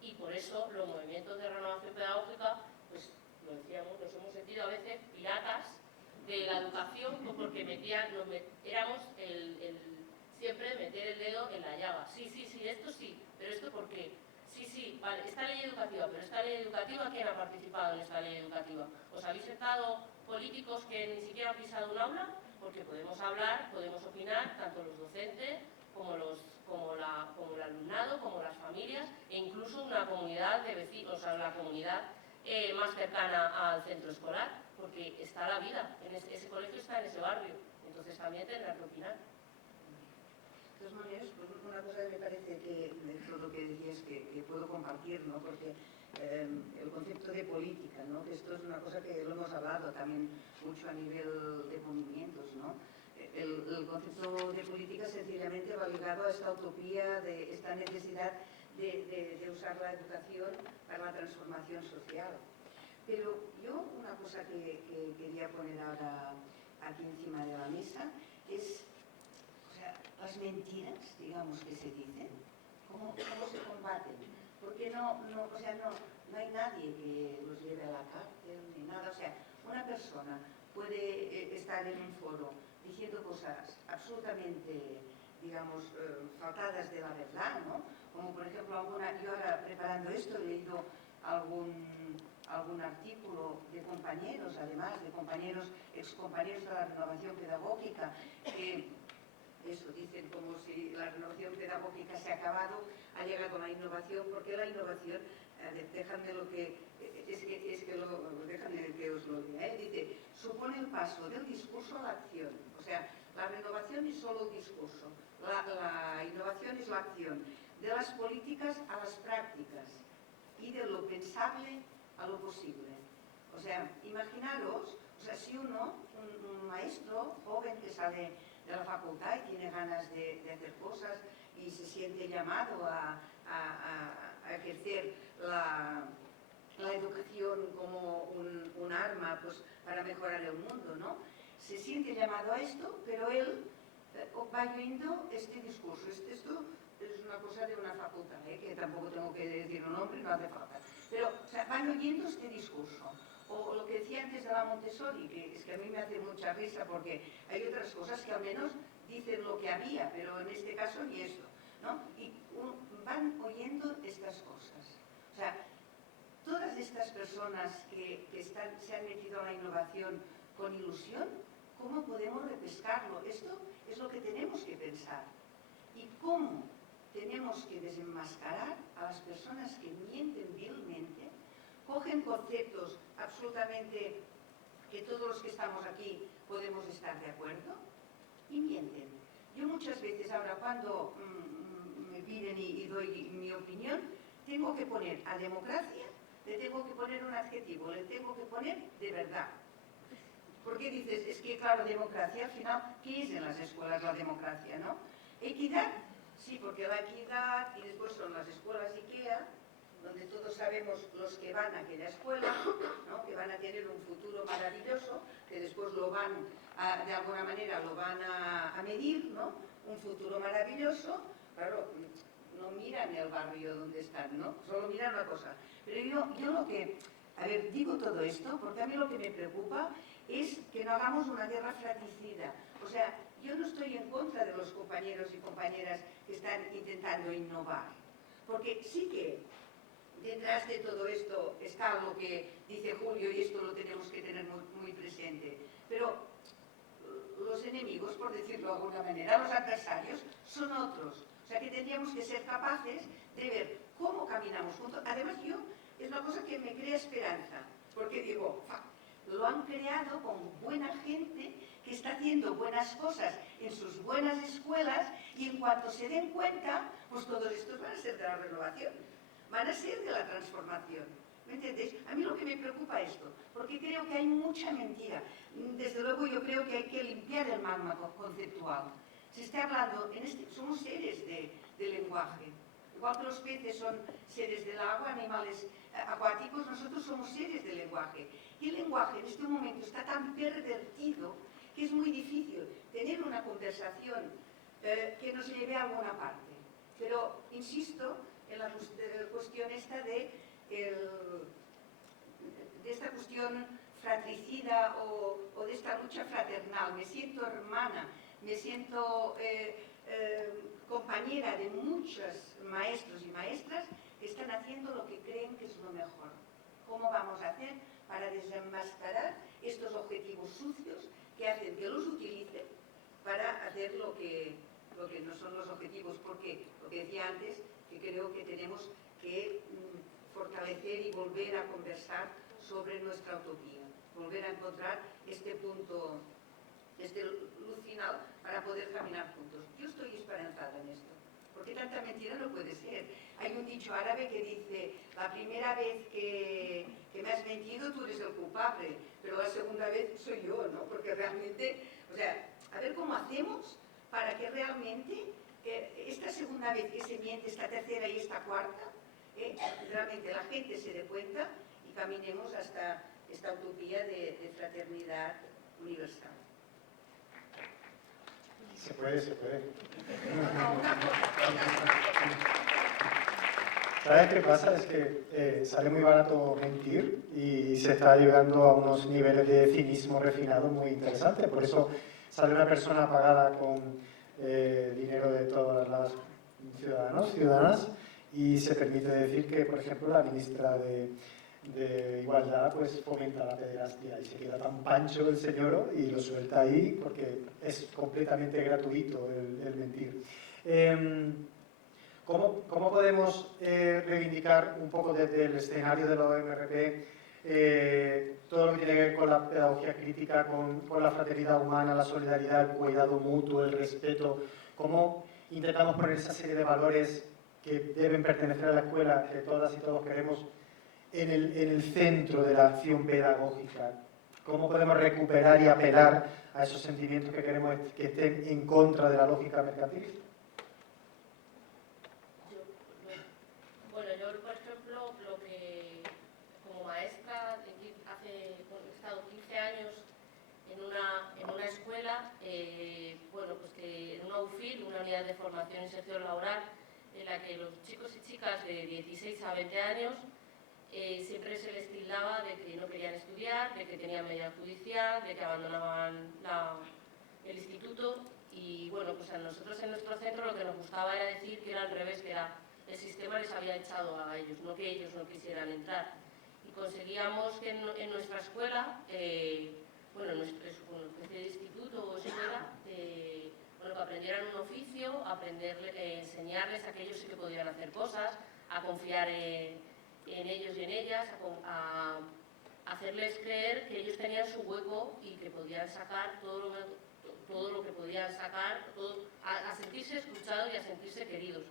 y por eso los movimientos de renovación pedagógica, pues lo decíamos, nos hemos sentido a veces piratas de la educación, porque éramos siempre meter el dedo en la llaga. Sí, esto sí, pero ¿esto por qué? Sí, vale, esta ley educativa, pero esta ley educativa, ¿quién ha participado en esta ley educativa? ¿Os habéis sentado políticos que ni siquiera han pisado un aula? Porque podemos hablar, podemos opinar, tanto los docentes como el alumnado, como las familias, e incluso una comunidad de vecinos, o sea, la comunidad más cercana al centro escolar, porque está la vida, ese colegio está en ese barrio, entonces también tendrá que opinar. De todas maneras, pues una cosa que me parece que todo lo que decías que puedo compartir, ¿no? Porque el concepto de política, ¿no? Que esto es una cosa que lo hemos hablado también mucho a nivel de movimientos, ¿no? El concepto de política sencillamente va ligado a esta utopía, de esta necesidad de usar la educación para la transformación social. Pero yo una cosa que quería poner ahora aquí encima de la mesa es mentiras, digamos, que se dicen, ¿cómo se combaten? Porque no hay nadie que los lleve a la cárcel ni nada. O sea, una persona puede estar en un foro diciendo cosas absolutamente, digamos, faltadas de la verdad, ¿no? Como por ejemplo, yo ahora preparando esto he leído algún artículo de compañeros, además de excompañeros de la renovación pedagógica, que eso dicen como si la renovación pedagógica se ha acabado, ha llegado la innovación, porque la innovación, déjame que os lo diga, dice, supone el paso del discurso a la acción. O sea, la renovación es solo el discurso, la innovación es la acción, de las políticas a las prácticas y de lo pensable a lo posible. O sea, imaginaros, si un maestro joven que sale de la facultad y tiene ganas de hacer cosas y se siente llamado a ejercer la educación como un arma pues, para mejorar el mundo, ¿no? Se siente llamado a esto, pero él va oyendo este discurso. Esto es una cosa de una facultad, que tampoco tengo que decir un nombre, no hace falta. Pero van oyendo este discurso. O lo que decía antes de la Montessori, que es que a mí me hace mucha risa porque hay otras cosas que al menos dicen lo que había, pero en este caso ni eso, ¿no? Y van oyendo estas cosas. O sea, todas estas personas que se han metido a la innovación con ilusión, ¿cómo podemos repescarlo? Esto es lo que tenemos que pensar. ¿Y cómo tenemos que desenmascarar a las personas que mienten vilmente, cogen conceptos absolutamente que todos los que estamos aquí podemos estar de acuerdo y mienten? Yo muchas veces ahora cuando me piden y doy mi opinión, tengo que poner a democracia, le tengo que poner un adjetivo, le tengo que poner de verdad. Porque dices, es que claro, democracia, al final, ¿qué es en las escuelas la democracia, no? Equidad, sí, porque la equidad, y después son las escuelas IKEA, donde todos sabemos los que van a aquella escuela, ¿no? Que van a tener un futuro maravilloso, que después lo van, de alguna manera, lo van a medir, ¿no? Un futuro maravilloso, claro, no miran el barrio donde están, ¿no? Solo miran una cosa. Pero yo lo que, digo todo esto, porque a mí lo que me preocupa es que no hagamos una guerra fratricida. O sea, yo no estoy en contra de los compañeros y compañeras que están intentando innovar, porque sí que detrás de todo esto está lo que dice Julio y esto lo tenemos que tener muy, muy presente. Pero los enemigos, por decirlo de alguna manera, los adversarios, son otros. O sea que tendríamos que ser capaces de ver cómo caminamos juntos. Además es una cosa que me crea esperanza, porque digo, lo han creado con buena gente que está haciendo buenas cosas en sus buenas escuelas y en cuanto se den cuenta, pues todos estos van a ser de la renovación, van a ser de la transformación. ¿Me entendéis? A mí lo que me preocupa es esto, porque creo que hay mucha mentira. Desde luego yo creo que hay que limpiar el magma conceptual. Se está hablando, somos seres de lenguaje. Igual que los peces son seres del agua, animales acuáticos, nosotros somos seres de lenguaje. Y el lenguaje en este momento está tan pervertido que es muy difícil tener una conversación que nos lleve a alguna parte. Pero insisto en la cuestión esta de esta cuestión fratricida o de esta lucha fraternal. Me siento hermana, me siento compañera de muchos maestros y maestras que están haciendo lo que creen que es lo mejor. ¿Cómo vamos a hacer para desenmascarar estos objetivos sucios que hacen que los utilicen para hacer lo que no son los objetivos? Porque, lo que decía antes, que creo que tenemos que fortalecer y volver a conversar sobre nuestra utopía, volver a encontrar este punto, este luz final para poder caminar juntos. Yo estoy esperanzada en esto, porque tanta mentira no puede ser. Hay un dicho árabe que dice, la primera vez que me has mentido tú eres el culpable, pero la segunda vez soy yo, ¿no? Porque realmente, o sea, a ver cómo hacemos para que realmente esta segunda vez que se miente, esta tercera y esta cuarta, realmente la gente se dé cuenta y caminemos hasta esta utopía de fraternidad universal. Se puede, se puede. ¿Sabes qué pasa? Es que sale muy barato mentir y se está llegando a unos niveles de cinismo refinado muy interesantes. Por eso sale una persona pagada con dinero de todas las ciudadanas, y se permite decir que, por ejemplo, la ministra de Igualdad pues fomenta la pederastia, y se queda tan pancho el señor y lo suelta ahí porque es completamente gratuito el mentir. ¿Cómo podemos reivindicar un poco desde el escenario de la OMRP todo lo que tiene que ver con la pedagogía crítica, con la fraternidad humana, la solidaridad, el cuidado mutuo, el respeto? ¿Cómo intentamos poner esa serie de valores que deben pertenecer a la escuela, que todas y todos queremos, en el centro de la acción pedagógica? ¿Cómo podemos recuperar y apelar a esos sentimientos que queremos que estén en contra de la lógica mercantilista? Yo, por ejemplo, lo que como maestra he estado 15 años en una escuela, pues que en una UFIL, una unidad de formación e inserción laboral, en la que los chicos y chicas de 16 a 20 años siempre se les tildaba de que no querían estudiar, de que tenían medida judicial, de que abandonaban el instituto. Y bueno, pues a nosotros en nuestro centro lo que nos gustaba era decir que era al revés, que el sistema les había echado a ellos, no que ellos no quisieran entrar. Y conseguíamos que en nuestra escuela, en nuestra especie de instituto o escuela, que aprendieran un oficio, enseñarles a que ellos sí que podían hacer cosas, a confiar en ellos y en ellas, a hacerles creer que ellos tenían su hueco y que podían sacar todo lo que podían sacar, a sentirse escuchados y a sentirse queridos.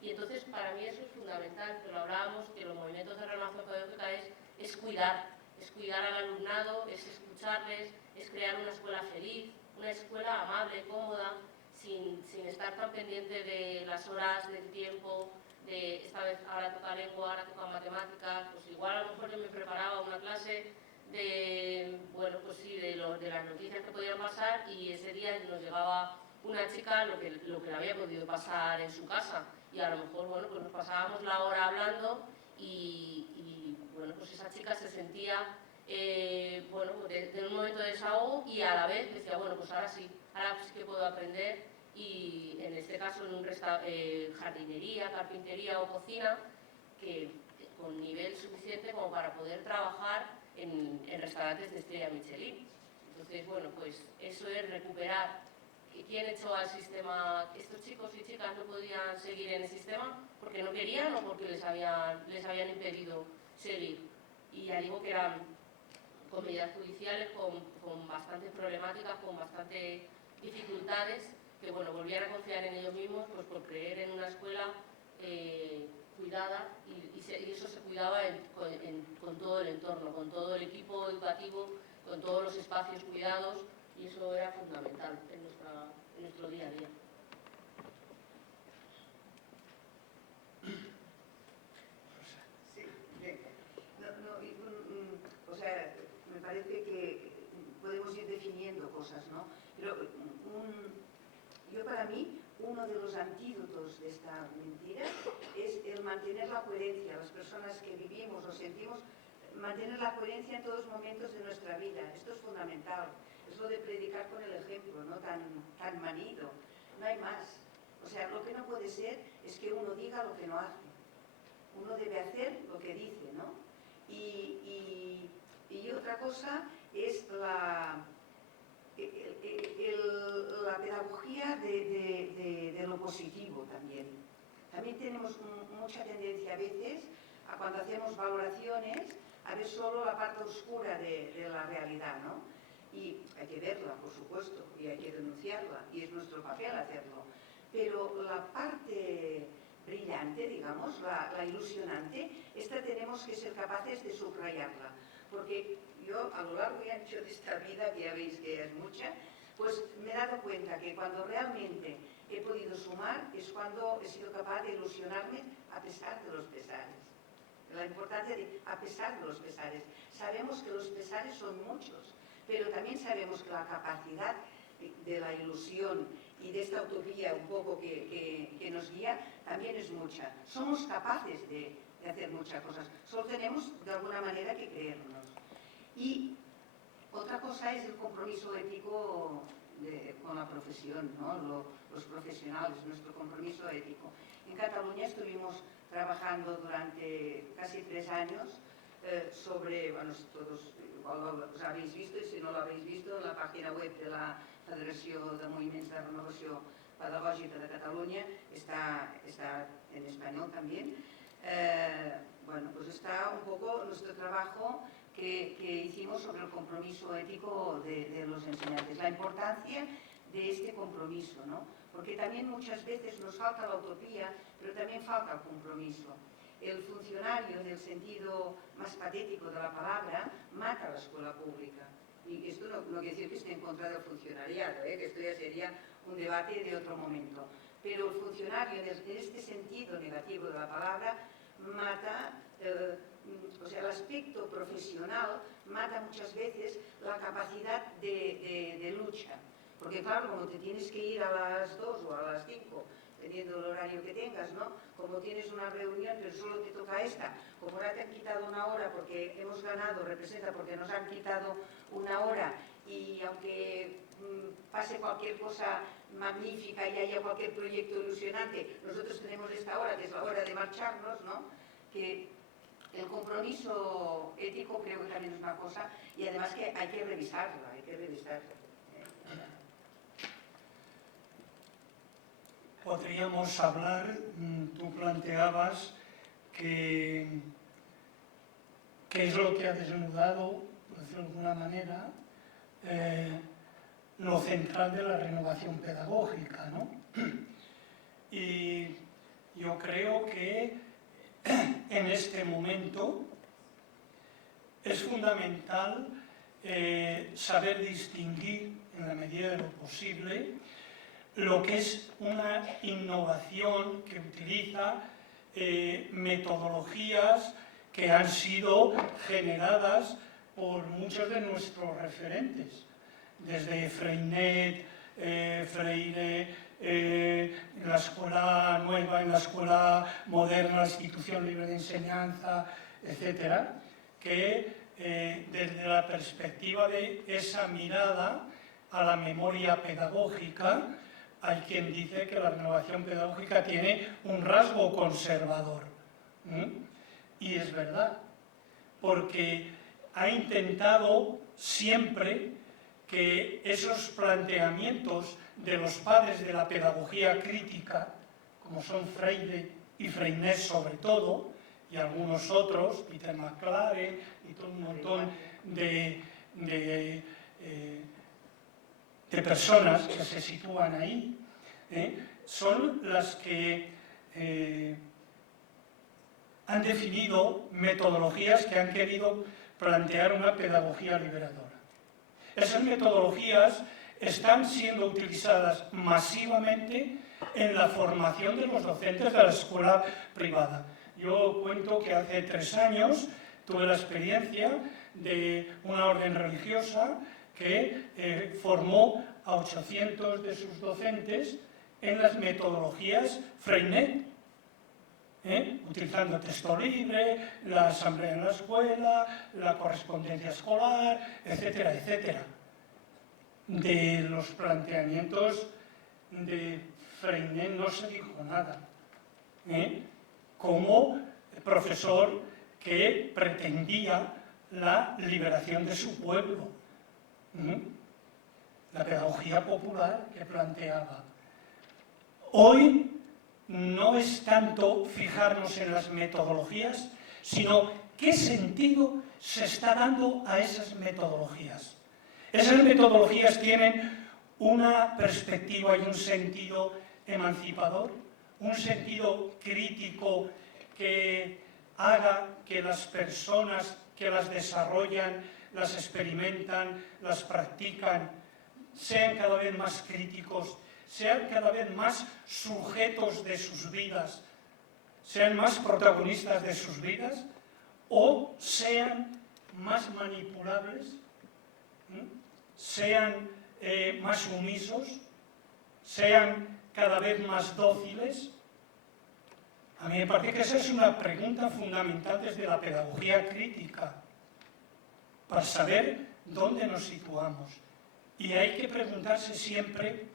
Y entonces para mí eso es fundamental, que lo hablábamos, que los movimientos de renovación pedagógica es cuidar al alumnado, es escucharles, es crear una escuela feliz, una escuela amable, cómoda, sin estar tan pendiente de las horas, del tiempo, de esta vez ahora toca lengua, ahora toca matemáticas. Pues igual a lo mejor yo me preparaba una clase de las noticias que podían pasar, y ese día nos llegaba una chica lo que le había podido pasar en su casa, y a lo mejor pues nos pasábamos la hora hablando y pues esa chica se sentía de un momento de desahogo, y a la vez decía, pues ahora sí que puedo aprender. Y en este caso en un jardinería, carpintería o cocina, que con nivel suficiente como para poder trabajar en restaurantes de estrella Michelin. Entonces, pues eso es recuperar. ¿Quién echó al sistema? Estos chicos y chicas no podían seguir en el sistema porque no querían o porque les habían impedido seguir. Y ya digo que eran con medidas judiciales, con bastantes problemáticas, con bastantes dificultades, que volvían a confiar en ellos mismos, pues por creer en una escuela cuidada, y eso se cuidaba con todo el entorno, con todo el equipo educativo, con todos los espacios cuidados, y eso era fundamental en nuestro día a día. Sí, bien. Me parece que podemos ir definiendo cosas, ¿no? Pero para mí, uno de los antídotos de esta mentira es el mantener la coherencia. Las personas que vivimos o sentimos, mantener la coherencia en todos los momentos de nuestra vida. Esto es fundamental. Es lo de predicar con el ejemplo, ¿no? Tan manido. No hay más. O sea, lo que no puede ser es que uno diga lo que no hace. Uno debe hacer lo que dice, ¿no? Y otra cosa es la pedagogía de lo positivo también. También tenemos mucha tendencia a veces, a cuando hacemos valoraciones, a ver solo la parte oscura de la realidad, ¿no? Y hay que verla, por supuesto, y hay que denunciarla, y es nuestro papel hacerlo. Pero la parte brillante, digamos, la ilusionante, esta tenemos que ser capaces de subrayarla. Porque yo, a lo largo y ancho de esta vida, que ya veis que es mucha, pues me he dado cuenta que cuando realmente he podido sumar es cuando he sido capaz de ilusionarme a pesar de los pesares. La importancia de a pesar de los pesares. Sabemos que los pesares son muchos, pero también sabemos que la capacidad de la ilusión y de esta utopía un poco que nos guía, también es mucha. Somos capaces de hacer muchas cosas, solo tenemos de alguna manera que creernos. Y otra cosa es el compromiso ético con la profesión, ¿no? Los profesionales, nuestro compromiso ético. En Cataluña estuvimos trabajando durante casi 3 años sobre, bueno, todos os habéis visto, y si no lo habéis visto, en la página web de la Federació de Moviments de Renovació Pedagògica de Cataluña está en español también. Bueno, pues está un poco nuestro trabajo que hicimos sobre el compromiso ético de los enseñantes, la importancia de este compromiso, ¿no? Porque también muchas veces nos falta la utopía, pero también falta el compromiso. El funcionario, en el sentido más patético de la palabra, mata a la escuela pública. Y esto no quiere decir que esté en contra del funcionariado, que esto ya sería un debate de otro momento. Pero el funcionario, en este sentido negativo de la palabra, mata, o sea, el aspecto profesional mata muchas veces la capacidad de lucha. Porque claro, como te tienes que ir a las 2 o a las 5, dependiendo del horario que tengas, ¿no? Como tienes una reunión, pero solo te toca esta, como ahora te han quitado 1 hora porque hemos ganado, representa porque nos han quitado 1 hora, y aunque pase cualquier cosa magnífica y haya cualquier proyecto ilusionante, nosotros tenemos esta hora, que es la hora de marcharnos, ¿no? Que el compromiso ético creo que también es una cosa, y además que hay que revisarlo, Podríamos hablar, tú planteabas que es lo que ha desnudado, por decirlo de alguna manera, lo central de la renovación pedagógica, ¿no? Y yo creo que en este momento es fundamental saber distinguir, en la medida de lo posible, lo que es una innovación que utiliza metodologías que han sido generadas por muchos de nuestros referentes, desde Freinet, Freire, la escuela nueva, en la escuela moderna, la institución libre de enseñanza, etcétera, que desde la perspectiva de esa mirada a la memoria pedagógica, hay quien dice que la renovación pedagógica tiene un rasgo conservador. Y es verdad, porque ha intentado siempre que esos planteamientos de los padres de la pedagogía crítica, como son Freire y Freinet sobre todo, y algunos otros, Peter McLaren y todo un montón de personas que se sitúan ahí, son las que han definido metodologías que han querido plantear una pedagogía liberadora. Esas metodologías están siendo utilizadas masivamente en la formación de los docentes de la escuela privada. Yo cuento que hace 3 años tuve la experiencia de una orden religiosa que formó a 800 de sus docentes en las metodologías Freinet, utilizando texto libre, la asamblea en la escuela, la correspondencia escolar, etcétera, etcétera. De los planteamientos de Freinet no se dijo nada, como profesor que pretendía la liberación de su pueblo, la pedagogía popular que planteaba. Hoy no es tanto fijarnos en las metodologías, sino qué sentido se está dando a esas metodologías. Esas metodologías tienen una perspectiva y un sentido emancipador, un sentido crítico que haga que las personas que las desarrollan, las experimentan, las practican, sean cada vez más críticos, sean cada vez más sujetos de sus vidas, sean más protagonistas de sus vidas, o sean más manipulables, sean más sumisos, sean cada vez más dóciles? A mí me parece que esa es una pregunta fundamental desde la pedagogía crítica, para saber dónde nos situamos. Y hay que preguntarse siempre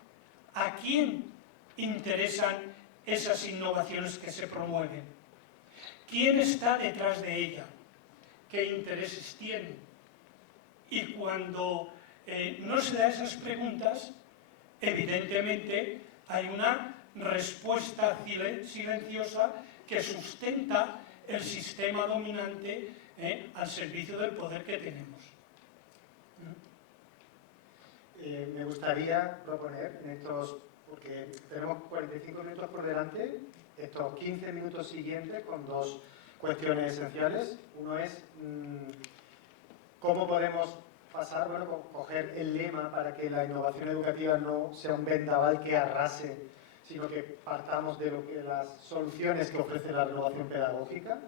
a quién interesan esas innovaciones que se promueven. ¿Quién está detrás de ella? ¿Qué intereses tiene? Y cuando no se da esas preguntas, evidentemente hay una respuesta silenciosa que sustenta el sistema dominante al servicio del poder que tenemos. Me gustaría proponer en estos, porque tenemos 45 minutos por delante, estos 15 minutos siguientes con dos cuestiones esenciales. Uno es cómo podemos pasar, bueno, coger el lema para que la innovación educativa no sea un vendaval que arrase, sino que partamos de lo que las soluciones que ofrece la renovación pedagógica.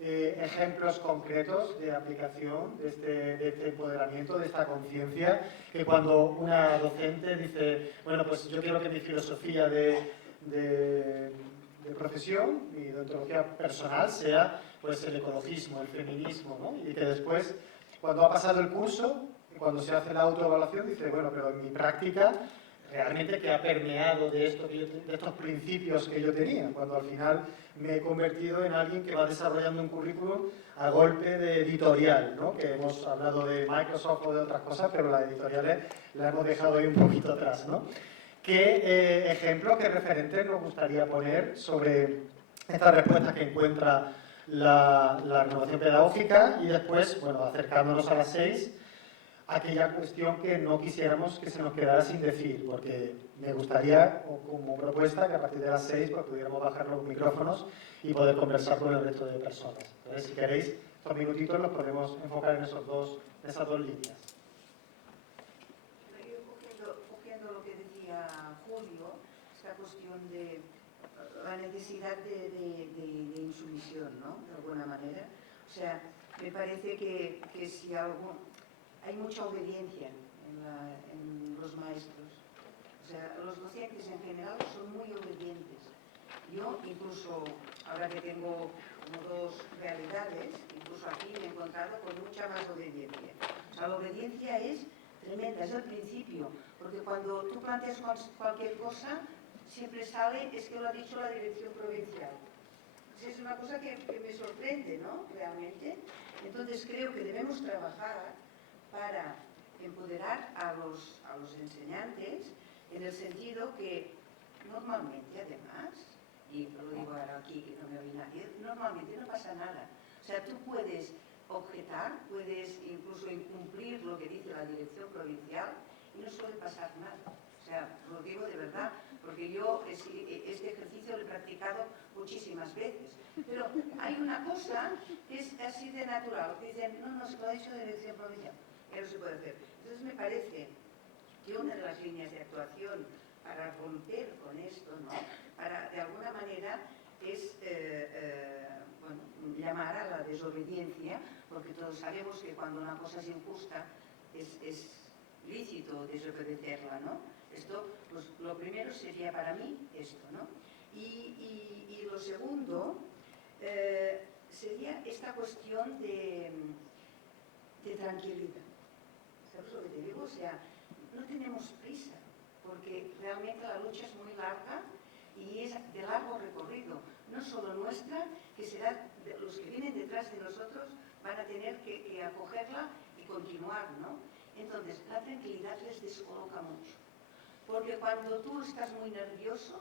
Ejemplos concretos de aplicación de este empoderamiento, de esta conciencia, que cuando una docente dice, bueno, pues yo quiero que mi filosofía de profesión, mi deontología personal sea pues el ecologismo, el feminismo, ¿no? Y que después, cuando ha pasado el curso, cuando se hace la autoevaluación, dice, bueno, pero en mi práctica realmente que ha permeado de estos principios que yo tenía, cuando al final me he convertido en alguien que va desarrollando un currículum a golpe de editorial, ¿no? Que hemos hablado de Microsoft o de otras cosas, pero las editoriales las hemos dejado ahí un poquito atrás, ¿no? ¿Qué ejemplos, qué referentes nos gustaría poner sobre estas respuestas que encuentra la renovación pedagógica? Y después, bueno, acercándonos a las 6, aquella cuestión que no quisiéramos que se nos quedara sin decir, porque me gustaría, como propuesta, que a partir de las 6 pues, pudiéramos bajar los micrófonos y poder conversar con el resto de personas. Entonces, si queréis, estos minutitos los podemos enfocar en esas dos líneas. Cogiendo lo que decía Julio, esta cuestión de la necesidad de insumisión, ¿no? De alguna manera. O sea, me parece que si hay mucha obediencia en los maestros. O sea, los docentes en general son muy obedientes. Yo incluso, ahora que tengo como dos realidades, incluso aquí me he encontrado con mucha más obediencia. O sea, la obediencia es tremenda, es el principio, porque cuando tú planteas cualquier cosa, siempre sale, es que lo ha dicho la dirección provincial. O sea, es una cosa que me sorprende, ¿no? Realmente. Entonces creo que debemos trabajar para empoderar a los enseñantes en el sentido que normalmente, además, y lo digo ahora aquí que no me oye nadie, normalmente no pasa nada. O sea, tú puedes objetar, puedes incluso incumplir lo que dice la dirección provincial y no suele pasar nada. O sea, lo digo de verdad, porque yo este ejercicio lo he practicado muchísimas veces. Pero hay una cosa que es así de natural, que dicen, no, se lo ha dicho la dirección provincial. Ya no se puede hacer. Entonces me parece que una de las líneas de actuación para romper con esto, ¿no? Para de alguna manera es bueno, llamar a la desobediencia, porque todos sabemos que cuando una cosa es injusta es lícito desobedecerla, ¿no? Esto, pues, lo primero sería para mí esto, ¿no? Y lo segundo sería esta cuestión de tranquilidad. ¿Sabes lo que te digo? O sea, no tenemos prisa, porque realmente la lucha es muy larga y es de largo recorrido, no solo nuestra, que será los que vienen detrás de nosotros van a tener que acogerla y continuar, ¿no? Entonces, la tranquilidad les descoloca mucho, porque cuando tú estás muy nervioso,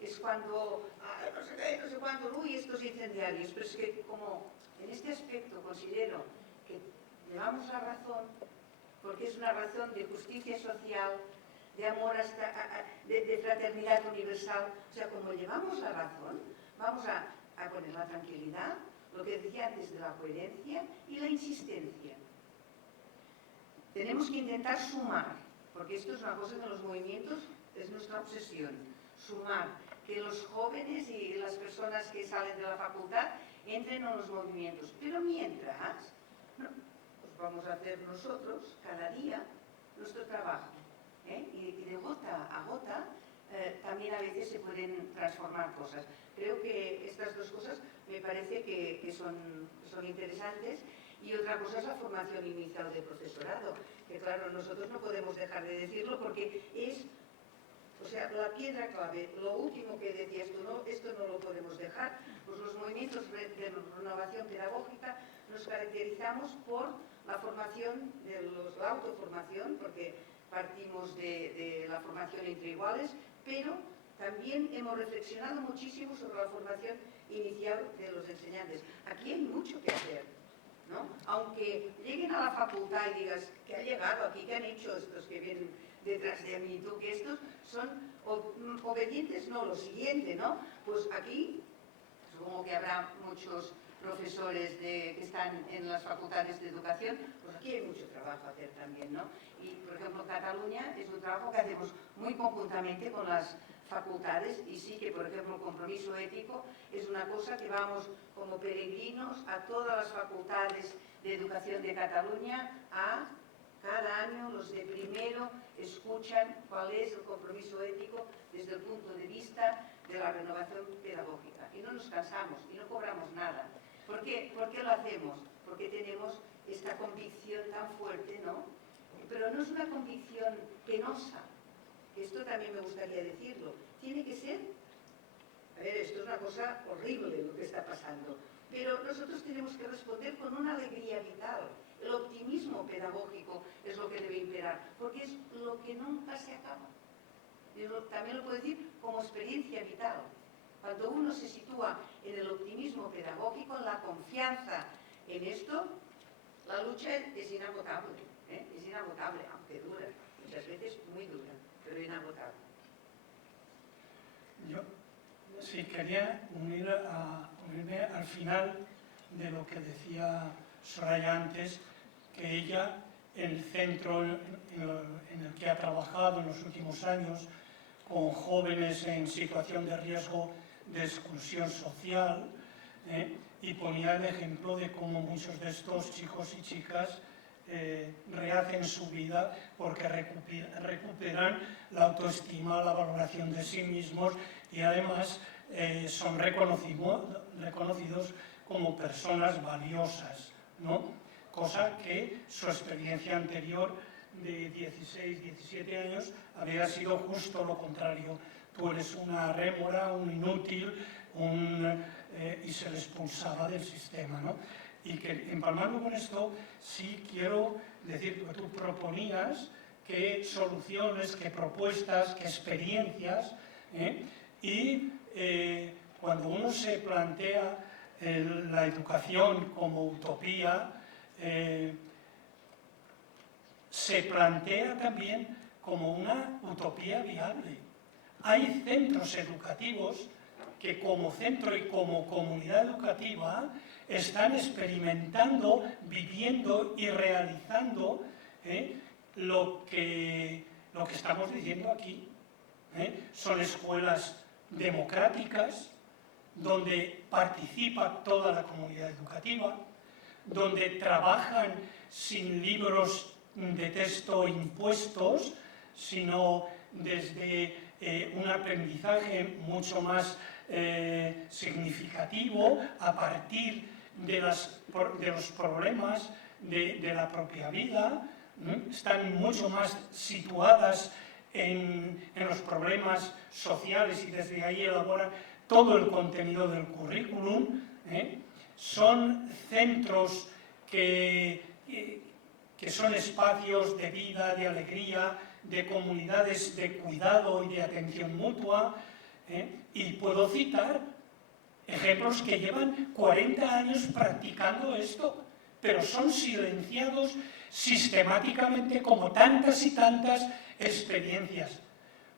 es cuando, no sé qué, no sé cuánto, uy, estos incendiarios, pero es que como en este aspecto considero que llevamos la razón, porque es una razón de justicia social, de amor, de fraternidad universal. O sea, como llevamos la razón, vamos a poner la tranquilidad, lo que decía antes de la coherencia y la insistencia. Tenemos que intentar sumar, porque esto es una cosa de los movimientos, es nuestra obsesión, sumar, que los jóvenes y las personas que salen de la facultad entren en los movimientos. Pero mientras, no, vamos a hacer nosotros cada día nuestro trabajo, y de gota a gota veces se pueden transformar cosas. Creo que estas dos cosas me parece que son interesantes. Y otra cosa es la formación inicial del profesorado, que claro, nosotros no podemos dejar de decirlo porque es, o sea, la piedra clave, lo último que decías tú, no, esto no lo podemos dejar. Pues los movimientos de renovación pedagógica nos caracterizamos por la formación, la autoformación, porque partimos de la formación entre iguales, pero también hemos reflexionado muchísimo sobre la formación inicial de los enseñantes. Aquí hay mucho que hacer, ¿no? Aunque lleguen a la facultad y digas que ha llegado aquí, que han hecho estos que vienen detrás de mí, tú, que estos son obedientes, no, lo siguiente, ¿no? Pues aquí, supongo que habrá muchos profesores que están en las facultades de educación, pues aquí hay mucho trabajo a hacer también, ¿no? Y, por ejemplo, Cataluña es un trabajo que hacemos muy conjuntamente con las facultades y sí que, por ejemplo, el compromiso ético es una cosa que vamos como peregrinos a todas las facultades de educación de Cataluña cada año los de primero escuchan cuál es el compromiso ético desde el punto de vista de la renovación pedagógica. Y no nos cansamos y no cobramos nada. ¿Por qué lo hacemos? Porque tenemos esta convicción tan fuerte, ¿no? Pero no es una convicción penosa. Esto también me gustaría decirlo. Tiene que ser... A ver, esto es una cosa horrible lo que está pasando. Pero nosotros tenemos que responder con una alegría vital. El optimismo pedagógico es lo que debe imperar, porque es lo que nunca se acaba. También lo puedo decir como experiencia vital. Cuando uno se sitúa en el optimismo pedagógico, en la confianza en esto, la lucha es inagotable. Es inagotable, aunque dura. Muchas veces muy dura, pero inagotable. Yo sí quería unirme al final de lo que decía Soraya antes, que ella, el centro en el que ha trabajado en los últimos años, con jóvenes en situación de riesgo de exclusión social, y ponía el ejemplo de cómo muchos de estos chicos y chicas rehacen su vida porque recuperan la autoestima, la valoración de sí mismos y además son reconocidos como personas valiosas, ¿no? Cosa que su experiencia anterior de 16, 17 años había sido justo lo contrario. Tú eres una rémora, un inútil, y se les expulsaba del sistema, ¿no? Y que, empalmando con esto, sí quiero decir que tú proponías qué soluciones, qué propuestas, qué experiencias, y cuando uno se plantea la educación como utopía, se plantea también como una utopía viable. Hay centros educativos que como centro y como comunidad educativa están experimentando, viviendo y realizando lo que estamos diciendo aquí. Son escuelas democráticas, donde participa toda la comunidad educativa, donde trabajan sin libros de texto impuestos, sino desde un aprendizaje mucho más significativo a partir de los problemas de la propia vida. Están mucho más situadas en los problemas sociales y desde ahí elaboran todo el contenido del currículum. Son centros que son espacios de vida, de alegría, de comunidades de cuidado y de atención mutua. Y puedo citar ejemplos que llevan 40 años practicando esto, pero son silenciados sistemáticamente como tantas y tantas experiencias.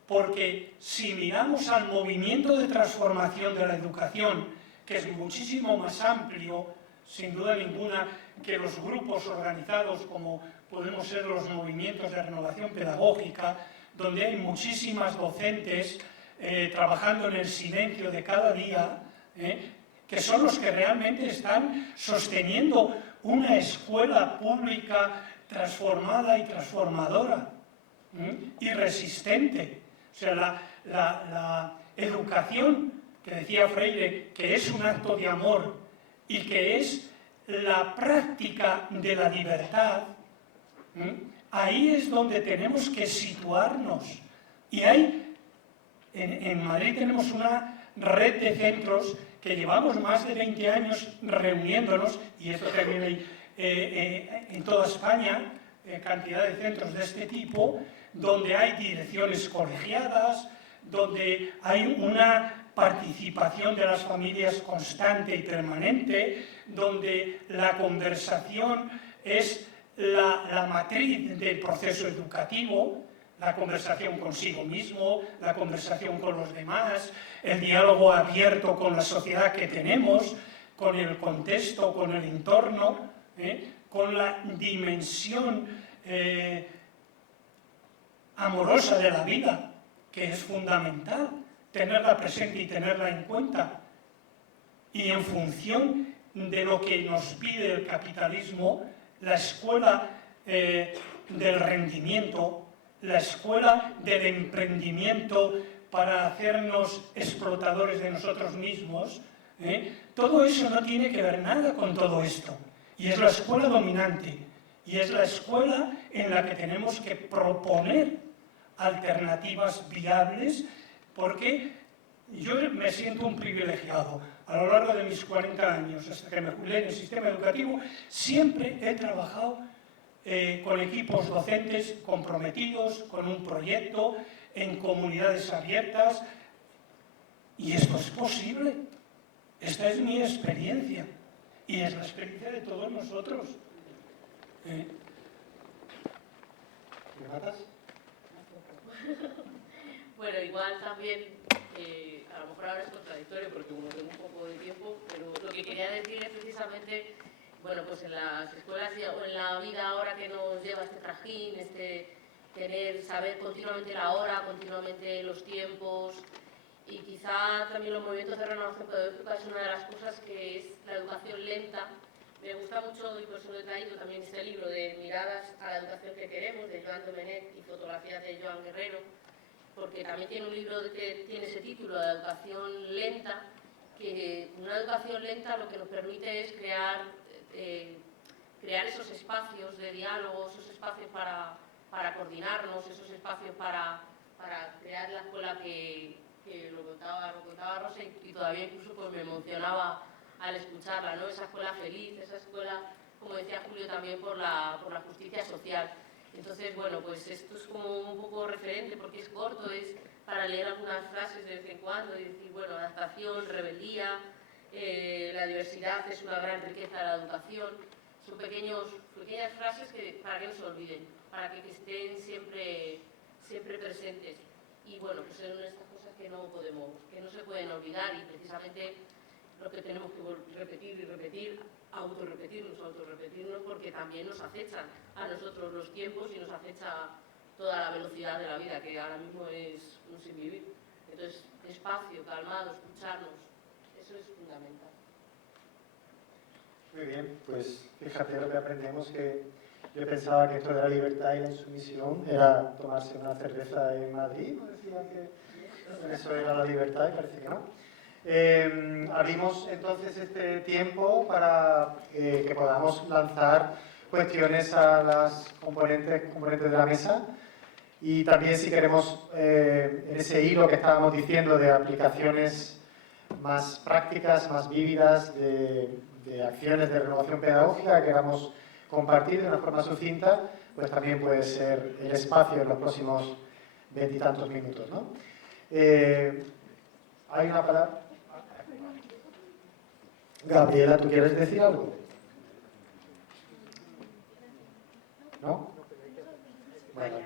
Porque si miramos al movimiento de transformación de la educación, que es muchísimo más amplio, sin duda ninguna, que los grupos organizados como podemos ser los movimientos de renovación pedagógica, donde hay muchísimas docentes trabajando en el silencio de cada día, que son los que realmente están sosteniendo una escuela pública transformada y transformadora y resistente. O sea, la educación, que decía Freire, que es un acto de amor y que es la práctica de la libertad, ahí es donde tenemos que situarnos. Y en Madrid tenemos una red de centros que llevamos más de 20 años reuniéndonos, y esto también hay en toda España, cantidad de centros de este tipo, donde hay direcciones colegiadas, donde hay una participación de las familias constante y permanente, donde la conversación es la matriz del proceso educativo, la conversación consigo mismo, la conversación con los demás, el diálogo abierto con la sociedad que tenemos, con el contexto, con el entorno, con la dimensión amorosa de la vida, que es fundamental tenerla presente y tenerla en cuenta. Y en función de lo que nos pide el capitalismo, la escuela del rendimiento, la escuela del emprendimiento para hacernos explotadores de nosotros mismos, todo eso no tiene que ver nada con todo esto. Y es la escuela dominante, y es la escuela en la que tenemos que proponer alternativas viables, porque yo me siento un privilegiado. A lo largo de mis 40 años, hasta que me jubilé en el sistema educativo, siempre he trabajado con equipos docentes comprometidos, con un proyecto, en comunidades abiertas, y esto es posible. Esta es mi experiencia, y es la experiencia de todos nosotros. ¿Me matas? Bueno, igual también, a lo mejor ahora es contradictorio porque como tengo un poco de tiempo, pero lo que quería decir es precisamente, bueno, pues en las escuelas o en la vida ahora que nos lleva este trajín, saber continuamente la hora, continuamente los tiempos, y quizá también los movimientos de renovación pedagógica es una de las cosas que es la educación lenta. Me gusta mucho, y por eso lo he traído también este libro de Miradas a la educación que queremos, de Joan Domenech, y fotografías de Joan Guerrero, porque también tiene un libro que tiene ese título, la educación lenta, que una educación lenta lo que nos permite es crear esos espacios de diálogo, esos espacios para coordinarnos, esos espacios para crear la escuela que lo contaba Rosa, y todavía incluso pues me emocionaba al escucharla, ¿no? Esa escuela feliz, esa escuela, como decía Julio, también por la justicia social. Entonces, bueno, pues esto es como un poco referente porque es corto, es para leer algunas frases de vez en cuando y decir, bueno, adaptación, rebeldía, la diversidad es una gran riqueza de la educación. Son pequeñas frases para que no se olviden, para que estén siempre presentes. Y bueno, pues son estas cosas que no se pueden olvidar, y precisamente lo que tenemos que repetir y repetir, autorrepetirnos, porque también nos acechan a nosotros los tiempos y nos acecha toda la velocidad de la vida, que ahora mismo es un sinvivir. Entonces, despacio, calmado, escucharnos, eso es fundamental. Muy bien, pues fíjate lo que aprendemos, que yo pensaba que esto de la libertad y la insumisión era tomarse una cerveza en Madrid, ¿no decían que eso era la libertad? Y parece que no. Abrimos entonces este tiempo para que podamos lanzar cuestiones a las componentes de la mesa, y también, si queremos, en ese hilo que estábamos diciendo de aplicaciones más prácticas, más vívidas, de acciones de renovación pedagógica que queramos compartir de una forma sucinta, pues también puede ser el espacio en los próximos 20 y tantos minutos, ¿no? Hay una palabra. Gabriela, ¿tú quieres decir algo? ¿No? Bueno,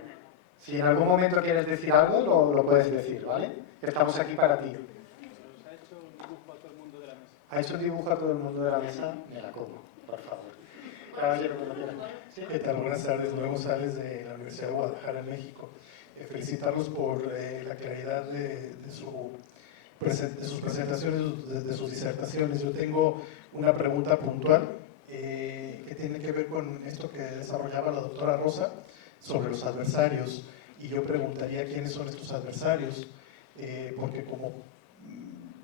si en algún momento quieres decir algo, lo puedes decir, ¿vale? Estamos aquí para ti. ¿Ha hecho un dibujo a todo el mundo de la mesa? ¿Ha hecho un dibujo a todo el mundo de la mesa? Me la como, por favor. Caballero, cuando quiera. ¿Sí? ¿Qué tal? Buenas tardes. Nuevo González de la Universidad de Guadalajara, en México. Felicitarlos por la claridad de sus presentaciones, de sus disertaciones. Yo tengo una pregunta puntual que tiene que ver con esto que desarrollaba la doctora Rosa sobre los adversarios. Y yo preguntaría quiénes son estos adversarios, porque como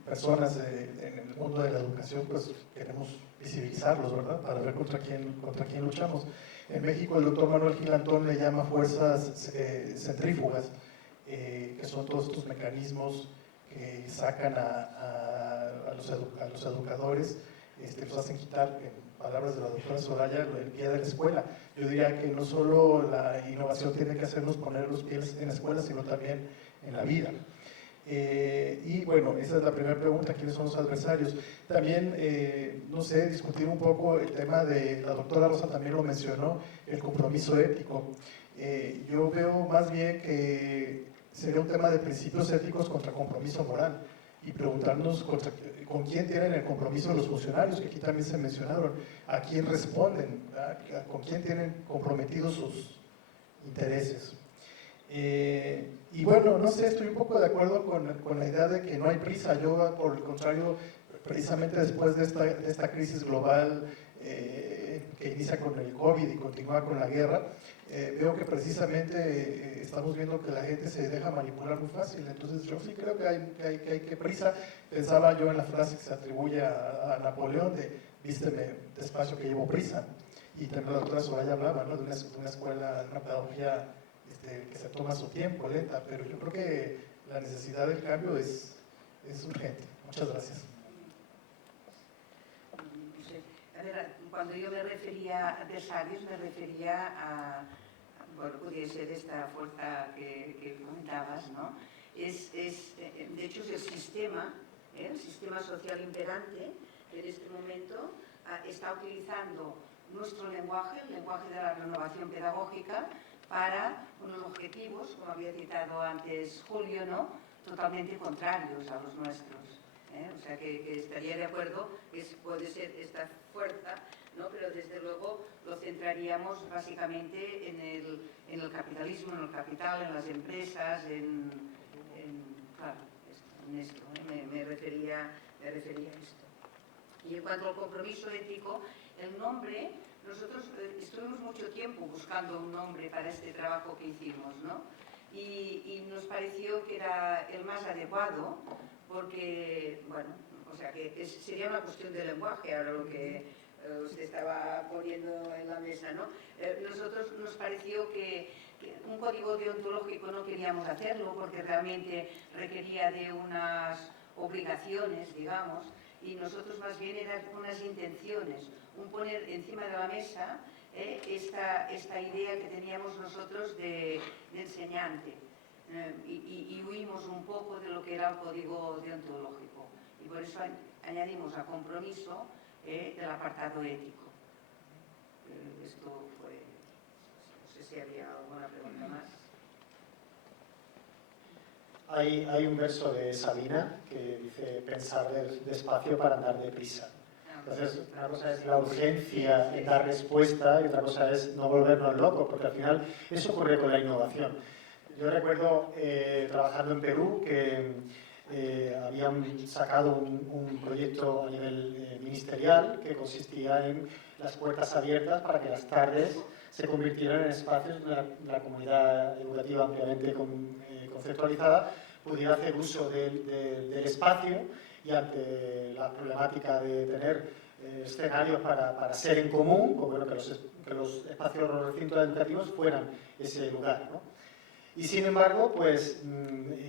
personas en el mundo de la educación, pues queremos visibilizarlos, ¿verdad? Para ver contra quién luchamos. En México el doctor Manuel Gilantón le llama fuerzas centrífugas, que son todos estos mecanismos que sacan a los educadores, los hacen quitar, en palabras de la doctora Soraya, el pie de la escuela. Yo diría que no solo la innovación tiene que hacernos poner los pies en la escuela, sino también en la vida. Y bueno, esa es la primera pregunta, ¿quiénes son los adversarios? También, no sé, discutir un poco el tema de, la doctora Rosa también lo mencionó, el compromiso ético. Yo veo más bien que sería un tema de principios éticos contra compromiso moral y preguntarnos con quién tienen el compromiso los funcionarios, que aquí también se mencionaron, a quién responden, con quién tienen comprometidos sus intereses. Y bueno, no sé, estoy un poco de acuerdo con la idea de que no hay prisa. Yo, por el contrario, precisamente después de esta crisis global que inicia con el COVID y continúa con la guerra, veo que precisamente estamos viendo que la gente se deja manipular muy fácil. Entonces yo sí creo que hay que prisa. Pensaba yo en la frase que se atribuye a Napoleón de vísteme despacio que llevo prisa. Y también la doctora Soraya hablaba, ¿no?, de una escuela, de una pedagogía que se toma su tiempo, lenta, pero yo creo que la necesidad del cambio es urgente. Muchas gracias. A ver, cuando yo me refería a adversarios, me refería bueno, podría ser esta fuerza que comentabas, ¿no? De hecho, es el sistema social imperante que en este momento está utilizando nuestro lenguaje, el lenguaje de la renovación pedagógica, para unos objetivos, como había citado antes Julio, ¿no?, totalmente contrarios a los nuestros. O sea, que estaría de acuerdo que puede ser esta fuerza, ¿no?, pero desde luego lo centraríamos básicamente en el capitalismo, en el capital, en las empresas, claro, en esto, me refería a esto. Y en cuanto al compromiso ético, el nombre, nosotros estuvimos mucho tiempo buscando un nombre para este trabajo que hicimos, ¿no? Y nos pareció que era el más adecuado, porque, bueno, o sea, que sería una cuestión de lenguaje, ahora lo que usted estaba poniendo en la mesa, ¿no? Nosotros nos pareció que un código deontológico no queríamos hacerlo, porque realmente requería de unas obligaciones, digamos, y nosotros más bien eran unas intenciones, un poner encima de la mesa esta idea que teníamos nosotros de enseñante. Y huimos un poco de lo que era el código deontológico. Y por eso añadimos a compromiso el apartado ético. Esto fue... No sé si había alguna pregunta más. Hay un verso de Sabina que dice pensar despacio para andar deprisa. Entonces, una cosa es la urgencia en dar respuesta y otra cosa es no volvernos locos, porque al final eso ocurre con la innovación. Yo recuerdo trabajando en Perú que habían sacado un proyecto a nivel ministerial que consistía en las puertas abiertas para que las tardes se convirtieran en espacios donde la comunidad educativa ampliamente conceptualizada pudiera hacer uso del espacio y ante la problemática de tener escenarios para ser en común, pues bueno, que los espacios, los recintos educativos fueran ese lugar, ¿no? Y sin embargo, pues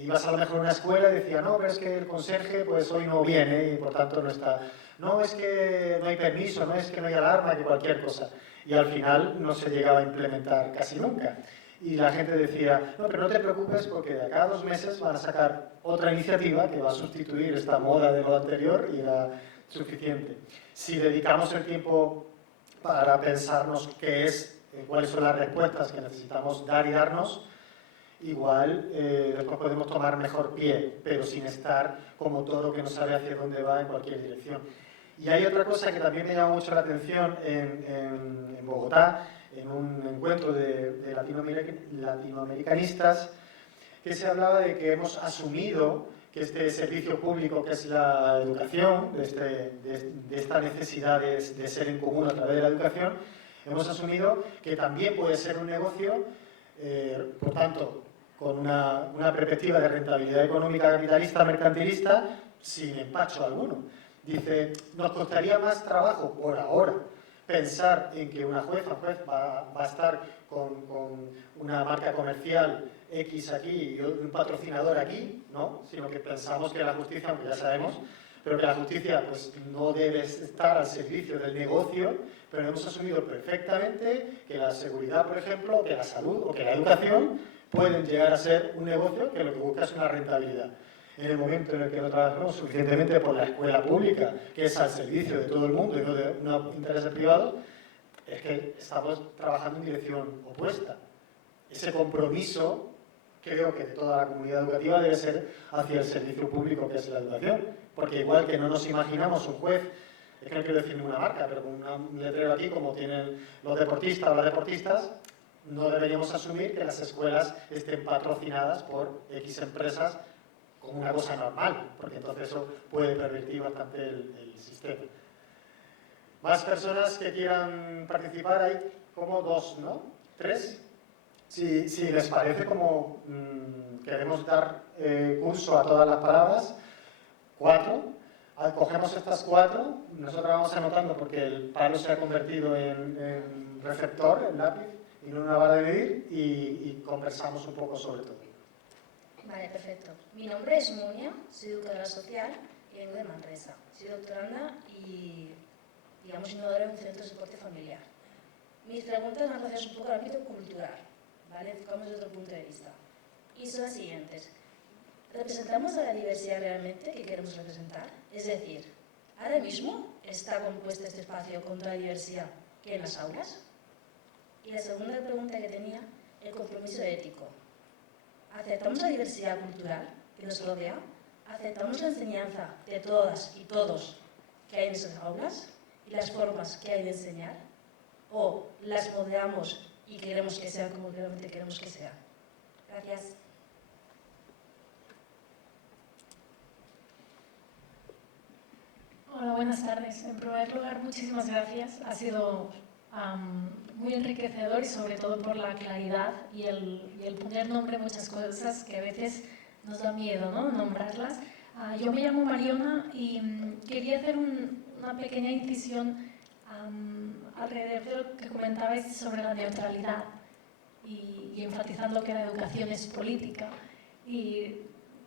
ibas a lo mejor a una escuela y decía, no, pero es que el conserje pues hoy no viene y por tanto no está. No, es que no hay permiso, no es que no hay alarma, que cualquier cosa. Y al final no se llegaba a implementar casi nunca. Y la gente decía, no, pero no te preocupes porque de acá a 2 meses van a sacar otra iniciativa que va a sustituir esta moda de lo anterior y era suficiente. Si dedicamos el tiempo para pensarnos qué es, cuáles son las respuestas que necesitamos dar y darnos, igual después podemos tomar mejor pie, pero sin estar como toro que no sabe hacia dónde va en cualquier dirección. Y hay otra cosa que también me llama mucho la atención en Bogotá, en un encuentro de latinoamericanistas, que se hablaba de que hemos asumido que este servicio público que es la educación, de esta necesidad de ser en común a través de la educación, hemos asumido que también puede ser un negocio, por tanto, con una perspectiva de rentabilidad económica capitalista, mercantilista, sin empacho alguno. Dice, nos costaría más trabajo por ahora pensar en que una jueza o juez va a estar con una marca comercial X aquí y un patrocinador aquí, ¿no? Sino que pensamos que la justicia, aunque ya sabemos, pero que la justicia pues, no debe estar al servicio del negocio, pero hemos asumido perfectamente que la seguridad, por ejemplo, que la salud o que la educación pueden llegar a ser un negocio que lo que busca es una rentabilidad. En el momento en el que no trabajamos suficientemente por la escuela pública, que es al servicio de todo el mundo y no de unos intereses privados, es que estamos trabajando en dirección opuesta. Ese compromiso, creo que de toda la comunidad educativa, debe ser hacia el servicio público que es la educación. Porque igual que no nos imaginamos un juez, es que no quiero decir ninguna marca, pero con un letrero aquí, como tienen los deportistas o las deportistas, no deberíamos asumir que las escuelas estén patrocinadas por X empresas como una cosa normal, porque entonces eso puede pervertir bastante el sistema. Más personas que quieran participar, hay como 2, ¿no? 3. Si les parece, como queremos dar curso a todas las palabras, 4. Cogemos estas 4, nosotros vamos anotando porque el palo se ha convertido en receptor, en lápiz, y no en una vara de medir, y conversamos un poco sobre todo. Vale, perfecto. Mi nombre es Munia, soy educadora social y vengo de Manresa. Soy doctoranda y, digamos, innovadora en un centro de soporte familiar. Mis preguntas van relacionadas un poco al ámbito cultural, ¿vale? Enfocamos desde otro punto de vista. Y son las siguientes. ¿Representamos a la diversidad realmente que queremos representar? Es decir, ¿ahora mismo está compuesto este espacio con toda la diversidad que hay en las aulas? Y la segunda pregunta que tenía, el compromiso ético. ¿Aceptamos la diversidad cultural que nos rodea? ¿Aceptamos la enseñanza de todas y todos que hay en esas aulas y las formas que hay de enseñar? ¿O las modelamos y queremos que sean como realmente queremos que sean? Gracias. Hola, buenas tardes. En primer lugar, muchísimas gracias. Ha sido muy enriquecedor y sobre todo por la claridad y el poner nombre a muchas cosas que a veces nos da miedo, ¿no?, nombrarlas. Yo me llamo Mariona y quería hacer una pequeña incisión alrededor de lo que comentabais sobre la neutralidad y enfatizando que la educación es política. Y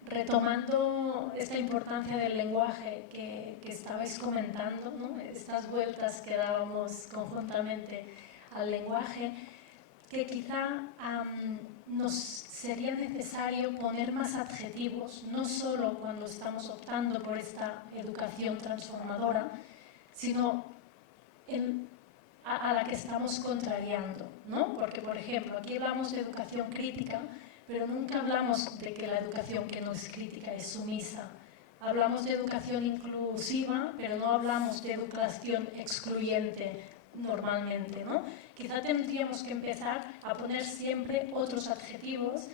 retomando esta importancia del lenguaje que estabais comentando, ¿no?, estas vueltas que dábamos conjuntamente al lenguaje, que quizá nos sería necesario poner más adjetivos, no solo cuando estamos optando por esta educación transformadora, sino a la que estamos contrariando, ¿no? Porque, por ejemplo, aquí hablamos de educación crítica, pero nunca hablamos de que la educación que no es crítica es sumisa. Hablamos de educación inclusiva, pero no hablamos de educación excluyente normalmente, ¿no? Quizá tendríamos que empezar a poner siempre otros adjetivos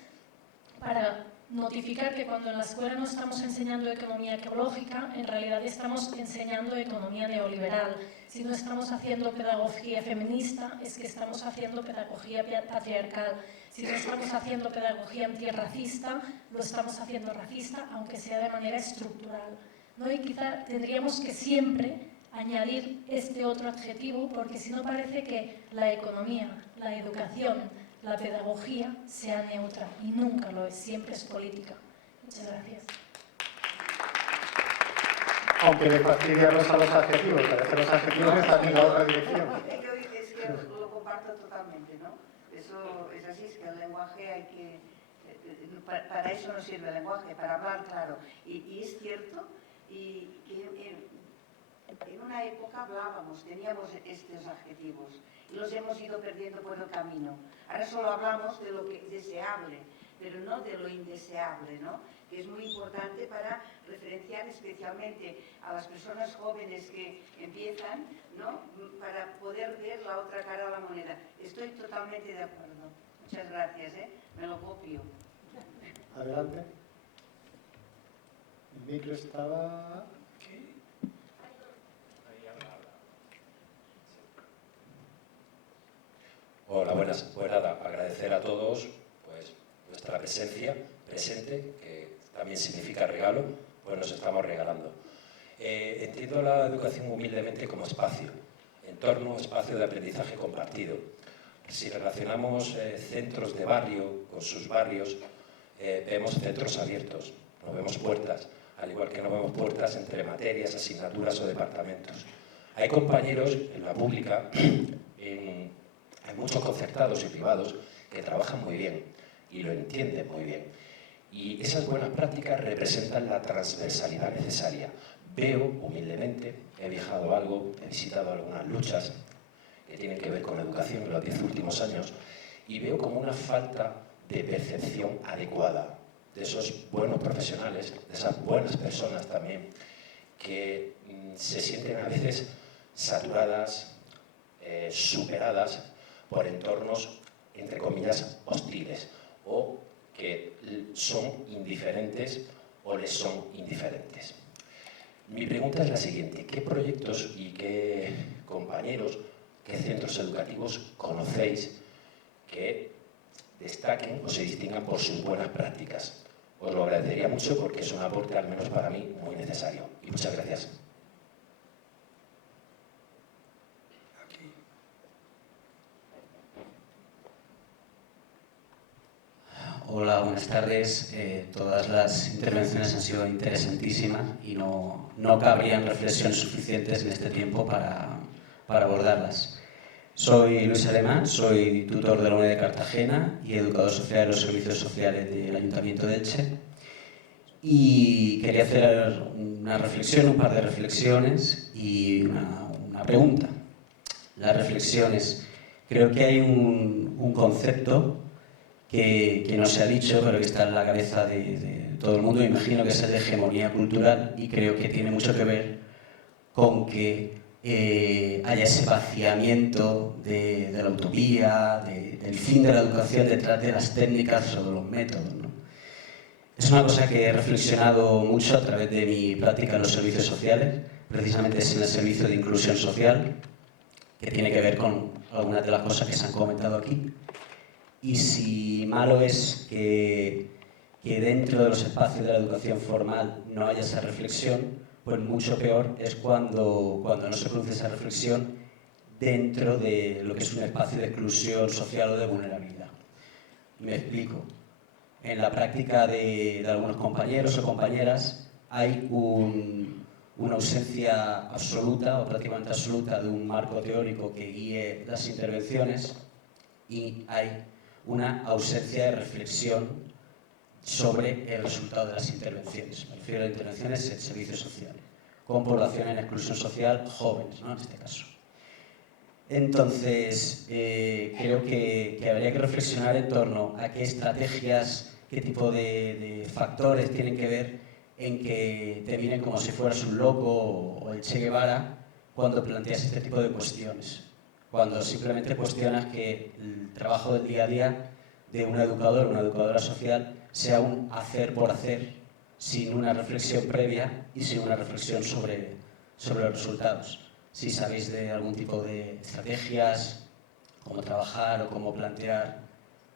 para notificar que cuando en la escuela no estamos enseñando economía ecológica, en realidad estamos enseñando economía neoliberal. Si no estamos haciendo pedagogía feminista, es que estamos haciendo pedagogía patriarcal. Si no estamos haciendo pedagogía antirracista, lo estamos haciendo racista, aunque sea de manera estructural, ¿no? Y quizá tendríamos que siempre añadir este otro adjetivo, porque si no parece que la economía, la educación, la pedagogía sea neutra, y nunca lo es, siempre es política. Muchas gracias. Aunque le fastidiamos a los adjetivos, parece que los adjetivos están en la otra dirección. Es que lo comparto totalmente, ¿no? Eso es así, es que el lenguaje hay que... Para eso no sirve el lenguaje, para hablar claro. Y es cierto, y en una época hablábamos, teníamos estos adjetivos, y los hemos ido perdiendo por el camino. Ahora solo hablamos de lo que es deseable, pero no de lo indeseable, ¿no? Que es muy importante para referenciar especialmente a las personas jóvenes que empiezan, ¿no?, para poder ver la otra cara de la moneda. Estoy totalmente de acuerdo. Muchas gracias, me lo copio. Adelante. El micro estaba... Hola, buenas. Pues nada, agradecer a todos pues vuestra nuestra presencia, presente, que también significa regalo, pues nos estamos regalando. Entiendo la educación humildemente como espacio, entorno, espacio de aprendizaje compartido. Si relacionamos centros de barrio con sus barrios, vemos centros abiertos, no vemos puertas, al igual que no vemos puertas entre materias, asignaturas o departamentos. Hay compañeros en la pública, en muchos concertados y privados, que trabajan muy bien y lo entienden muy bien. Y esas buenas prácticas representan la transversalidad necesaria. Veo, humildemente, he viajado algo, he visitado algunas luchas que tienen que ver con la educación en los 10 últimos años, y veo como una falta de percepción adecuada de esos buenos profesionales, de esas buenas personas también, que se sienten a veces saturadas, superadas por entornos, entre comillas, hostiles, o que son indiferentes o les son indiferentes. Mi pregunta es la siguiente: ¿qué proyectos y qué compañeros, qué centros educativos conocéis que destaquen o se distingan por sus buenas prácticas? Os lo agradecería mucho porque es un aporte, al menos para mí, muy necesario. Y muchas gracias. Hola, buenas tardes. Todas las intervenciones han sido interesantísimas y no cabrían reflexiones suficientes en este tiempo para abordarlas. Soy Luis Alemán, soy tutor de la UNED de Cartagena y educador social de los servicios sociales del Ayuntamiento de Elche. Y quería hacer una reflexión, un par de reflexiones y una pregunta. Las reflexiones. Creo que hay un concepto que no se ha dicho, pero que está en la cabeza de todo el mundo. Me imagino que es el de hegemonía cultural, y creo que tiene mucho que ver con que haya ese vaciamiento de la utopía, del fin de la educación detrás de las técnicas o de los métodos, ¿no? Es una cosa que he reflexionado mucho a través de mi práctica en los servicios sociales. Precisamente es en el servicio de inclusión social, que tiene que ver con algunas de las cosas que se han comentado aquí. Y si malo es que dentro de los espacios de la educación formal no haya esa reflexión, pues mucho peor es cuando no se produce esa reflexión dentro de lo que es un espacio de exclusión social o de vulnerabilidad. Me explico. En la práctica de algunos compañeros o compañeras hay una ausencia absoluta o prácticamente absoluta de un marco teórico que guíe las intervenciones, y hay una ausencia de reflexión sobre el resultado de las intervenciones. Me refiero a intervenciones en servicios sociales, con población en exclusión social, jóvenes, ¿no?, en este caso. Entonces, creo que habría que reflexionar en torno a qué estrategias, qué tipo de factores tienen que ver en que te miren como si fueras un loco o el Che Guevara cuando planteas este tipo de cuestiones. Cuando simplemente cuestionas que el trabajo del día a día de un educador o una educadora social sea un hacer por hacer, sin una reflexión previa y sin una reflexión sobre los resultados. Si sabéis de algún tipo de estrategias, cómo trabajar o cómo plantear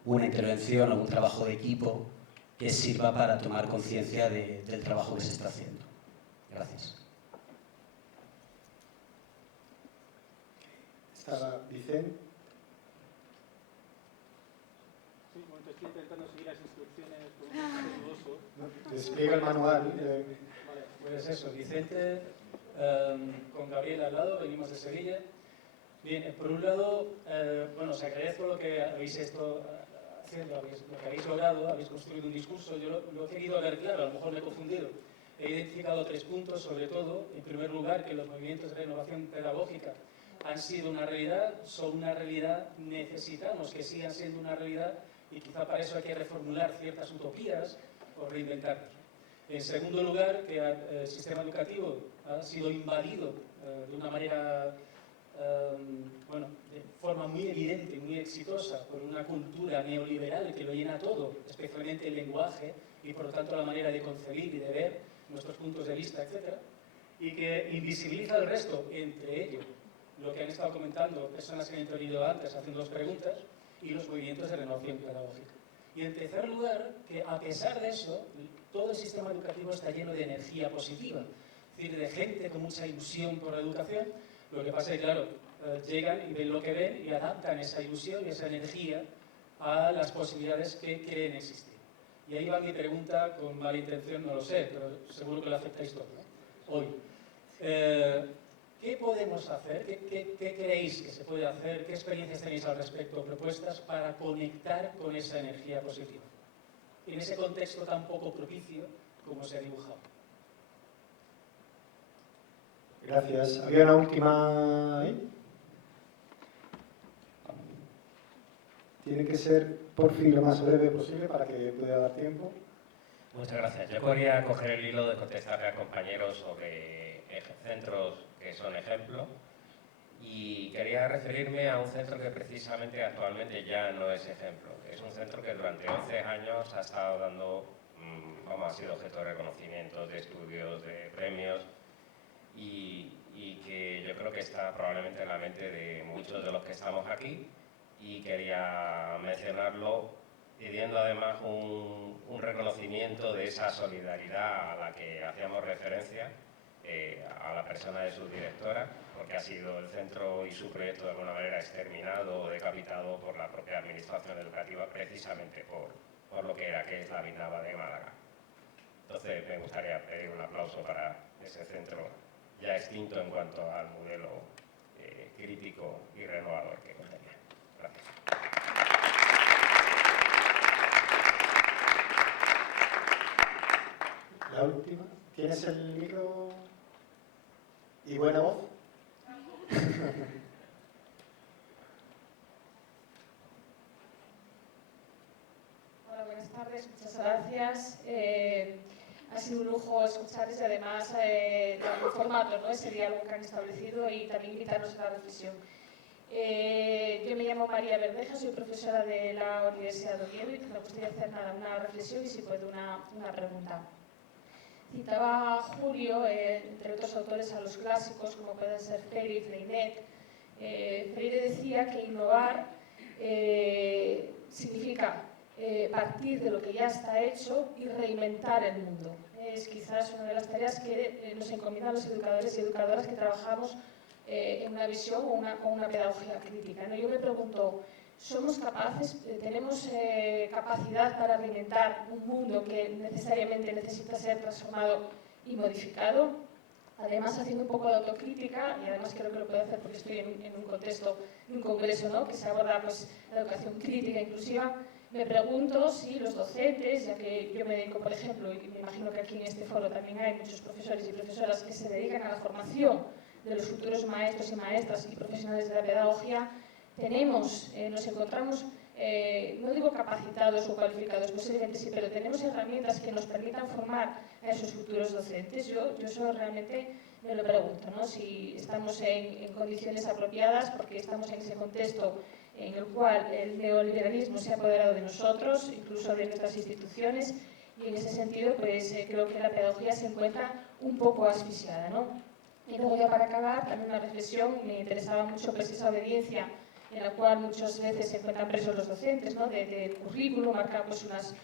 una intervención o un trabajo de equipo que sirva para tomar conciencia del trabajo que se está haciendo. Gracias. Estaba Vicente. Sí, bueno, estoy intentando seguir las instrucciones con un respetuoso. Despliega el manual. Vale, pues eso, Vicente, con Gabriel al lado, venimos de Sevilla. Bien, por un lado, bueno, os agradezco lo que habéis estado haciendo, lo que habéis logrado, habéis construido un discurso. Yo lo he querido ver claro, a lo mejor me he confundido. He identificado 3 puntos, sobre todo, en primer lugar, que los movimientos de renovación pedagógica han sido una realidad, son una realidad, necesitamos que sigan siendo una realidad, y quizá para eso hay que reformular ciertas utopías o reinventarnos. En segundo lugar, que el sistema educativo ha sido invadido de una manera, bueno, de forma muy evidente, muy exitosa, por una cultura neoliberal que lo llena todo, especialmente el lenguaje y por lo tanto la manera de concebir y de ver nuestros puntos de vista, etc. Y que invisibiliza al resto, entre ellos lo que han estado comentando personas que han intervenido antes haciendo 2 preguntas, y los movimientos de renovación pedagógica. Y en tercer lugar, que a pesar de eso, todo el sistema educativo está lleno de energía positiva, es decir, de gente con mucha ilusión por la educación. Lo que pasa es que, claro, llegan y ven lo que ven y adaptan esa ilusión y esa energía a las posibilidades que creen existir. Y ahí va mi pregunta, con mala intención, no lo sé, pero seguro que lo aceptáis todos, ¿no? Hoy. ¿Qué podemos hacer? ¿Qué creéis que se puede hacer? ¿Qué experiencias tenéis al respecto? ¿Propuestas para conectar con esa energía positiva? En ese contexto tan poco propicio como se ha dibujado. Gracias. ¿Había una última ahí? Tiene que ser, por fin, lo más breve posible para que pueda dar tiempo. Muchas gracias. Yo podría coger el hilo de contestarle a compañeros sobre centros que son ejemplo y quería referirme a un centro que precisamente actualmente ya no es ejemplo. Es un centro que durante 11 años ha estado dando, ha sido objeto de reconocimientos, de estudios, de premios y que yo creo que está probablemente en la mente de muchos de los que estamos aquí y quería mencionarlo pidiendo además un reconocimiento de esa solidaridad a la que hacíamos referencia a la persona de su directora, porque ha sido el centro y su proyecto de alguna manera exterminado o decapitado por la propia administración educativa precisamente por lo que era, que es la Vinava de Málaga. Entonces me gustaría pedir un aplauso para ese centro ya extinto en cuanto al modelo crítico y renovador que contenía. Gracias. La última. ¿Tienes el micro y buena voz? Hola, buenas tardes, muchas gracias. Ha sido un lujo escucharles y además el formato, ¿no? Ese diálogo que han establecido y también invitarnos a la reflexión. Yo me llamo María Verdeja, soy profesora de la Universidad de Oviedo y me gustaría hacer una reflexión y si puede una pregunta. Citaba Julio, entre otros autores, a los clásicos como pueden ser Freire y Freinet. Freire decía que innovar significa partir de lo que ya está hecho y reinventar el mundo. Es quizás una de las tareas que nos encomiendan los educadores y educadoras que trabajamos en una visión o una pedagogía crítica, ¿no? Yo me pregunto, ¿somos capaces, tenemos capacidad para reinventar un mundo que necesariamente necesita ser transformado y modificado? Además, haciendo un poco de autocrítica, y además creo que lo puedo hacer porque estoy en un contexto, en un congreso, ¿no?, que se aborda pues, la educación crítica e inclusiva, me pregunto si los docentes, ya que yo me dedico, por ejemplo, y me imagino que aquí en este foro también hay muchos profesores y profesoras que se dedican a la formación de los futuros maestros y maestras y profesionales de la pedagogía, nos encontramos, no digo capacitados o cualificados, posiblemente sí, pero tenemos herramientas que nos permitan formar a esos futuros docentes. Yo eso realmente me lo pregunto, ¿no? Si estamos en condiciones apropiadas, porque estamos en ese contexto en el cual el neoliberalismo se ha apoderado de nosotros, incluso de nuestras instituciones, y en ese sentido pues creo que la pedagogía se encuentra un poco asfixiada, ¿no? Y luego ya para acabar, también una reflexión, me interesaba mucho pues esa obediencia en la cual muchas veces se encuentran presos los docentes, ¿no? Del currículo, marcar pues unas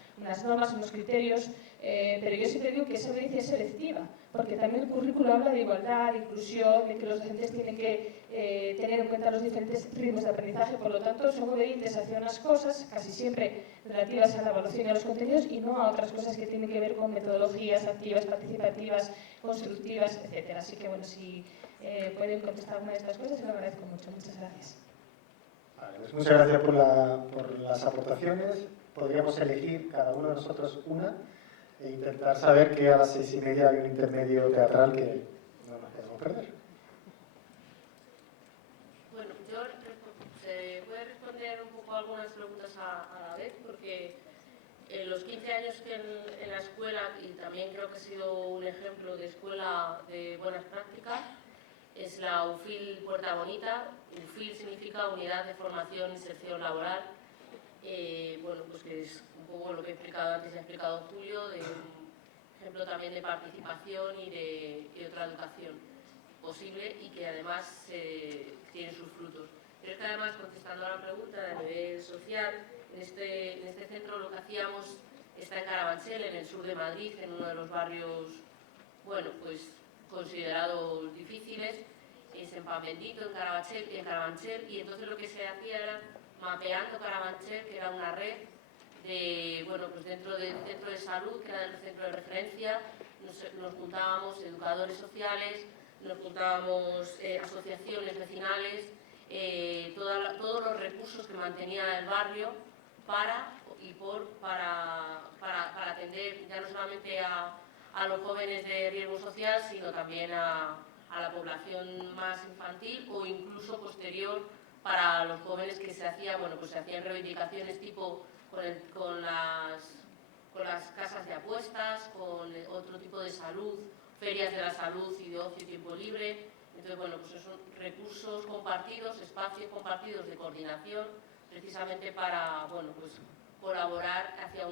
normas, unos criterios, pero yo siempre digo que esa obediencia es selectiva, porque también el currículo habla de igualdad, de inclusión, de que los docentes tienen que tener en cuenta los diferentes ritmos de aprendizaje, por lo tanto son obedientes hacia unas cosas, casi siempre relativas a la evaluación y a los contenidos, y no a otras cosas que tienen que ver con metodologías activas, participativas, constructivas, etc. Así que bueno, si pueden contestar alguna de estas cosas, lo agradezco mucho. Muchas gracias. Vale, pues muchas gracias por las aportaciones. Podríamos elegir cada uno de nosotros una e intentar saber que a las 6:30 hay un intermedio teatral que no nos podemos perder. Bueno, yo voy a responder un poco algunas preguntas a la vez, porque en los 15 años que en la escuela, y también creo que ha sido un ejemplo de escuela de buenas prácticas, es la UFIL Puerta Bonita. UFIL significa Unidad de Formación e Inserción Laboral. Bueno, pues que es un poco lo que he explicado antes, ha explicado Julio, de un ejemplo también de participación y de otra educación posible y que además tiene sus frutos. Pero es que además, contestando a la pregunta de nivel social, en este centro lo que hacíamos está en Carabanchel, en el sur de Madrid, en uno de los barrios, bueno, pues considerados difíciles, es en Pan Bendito, en Carabanchel, y entonces lo que se hacía era mapeando Carabanchel, que era una red de, bueno, pues dentro del centro de salud, que era el centro de referencia, nos juntábamos educadores sociales, nos juntábamos asociaciones vecinales, todos los recursos que mantenía el barrio para atender ya no solamente a los jóvenes de riesgo social, sino también a la población más infantil o incluso posterior para los jóvenes que se hacían, bueno, pues se hacían reivindicaciones tipo con las casas de apuestas, con otro tipo de salud, ferias de la salud y de ocio y tiempo libre. Entonces, bueno, pues son recursos compartidos, espacios compartidos de coordinación, precisamente para, bueno, pues colaborar hacia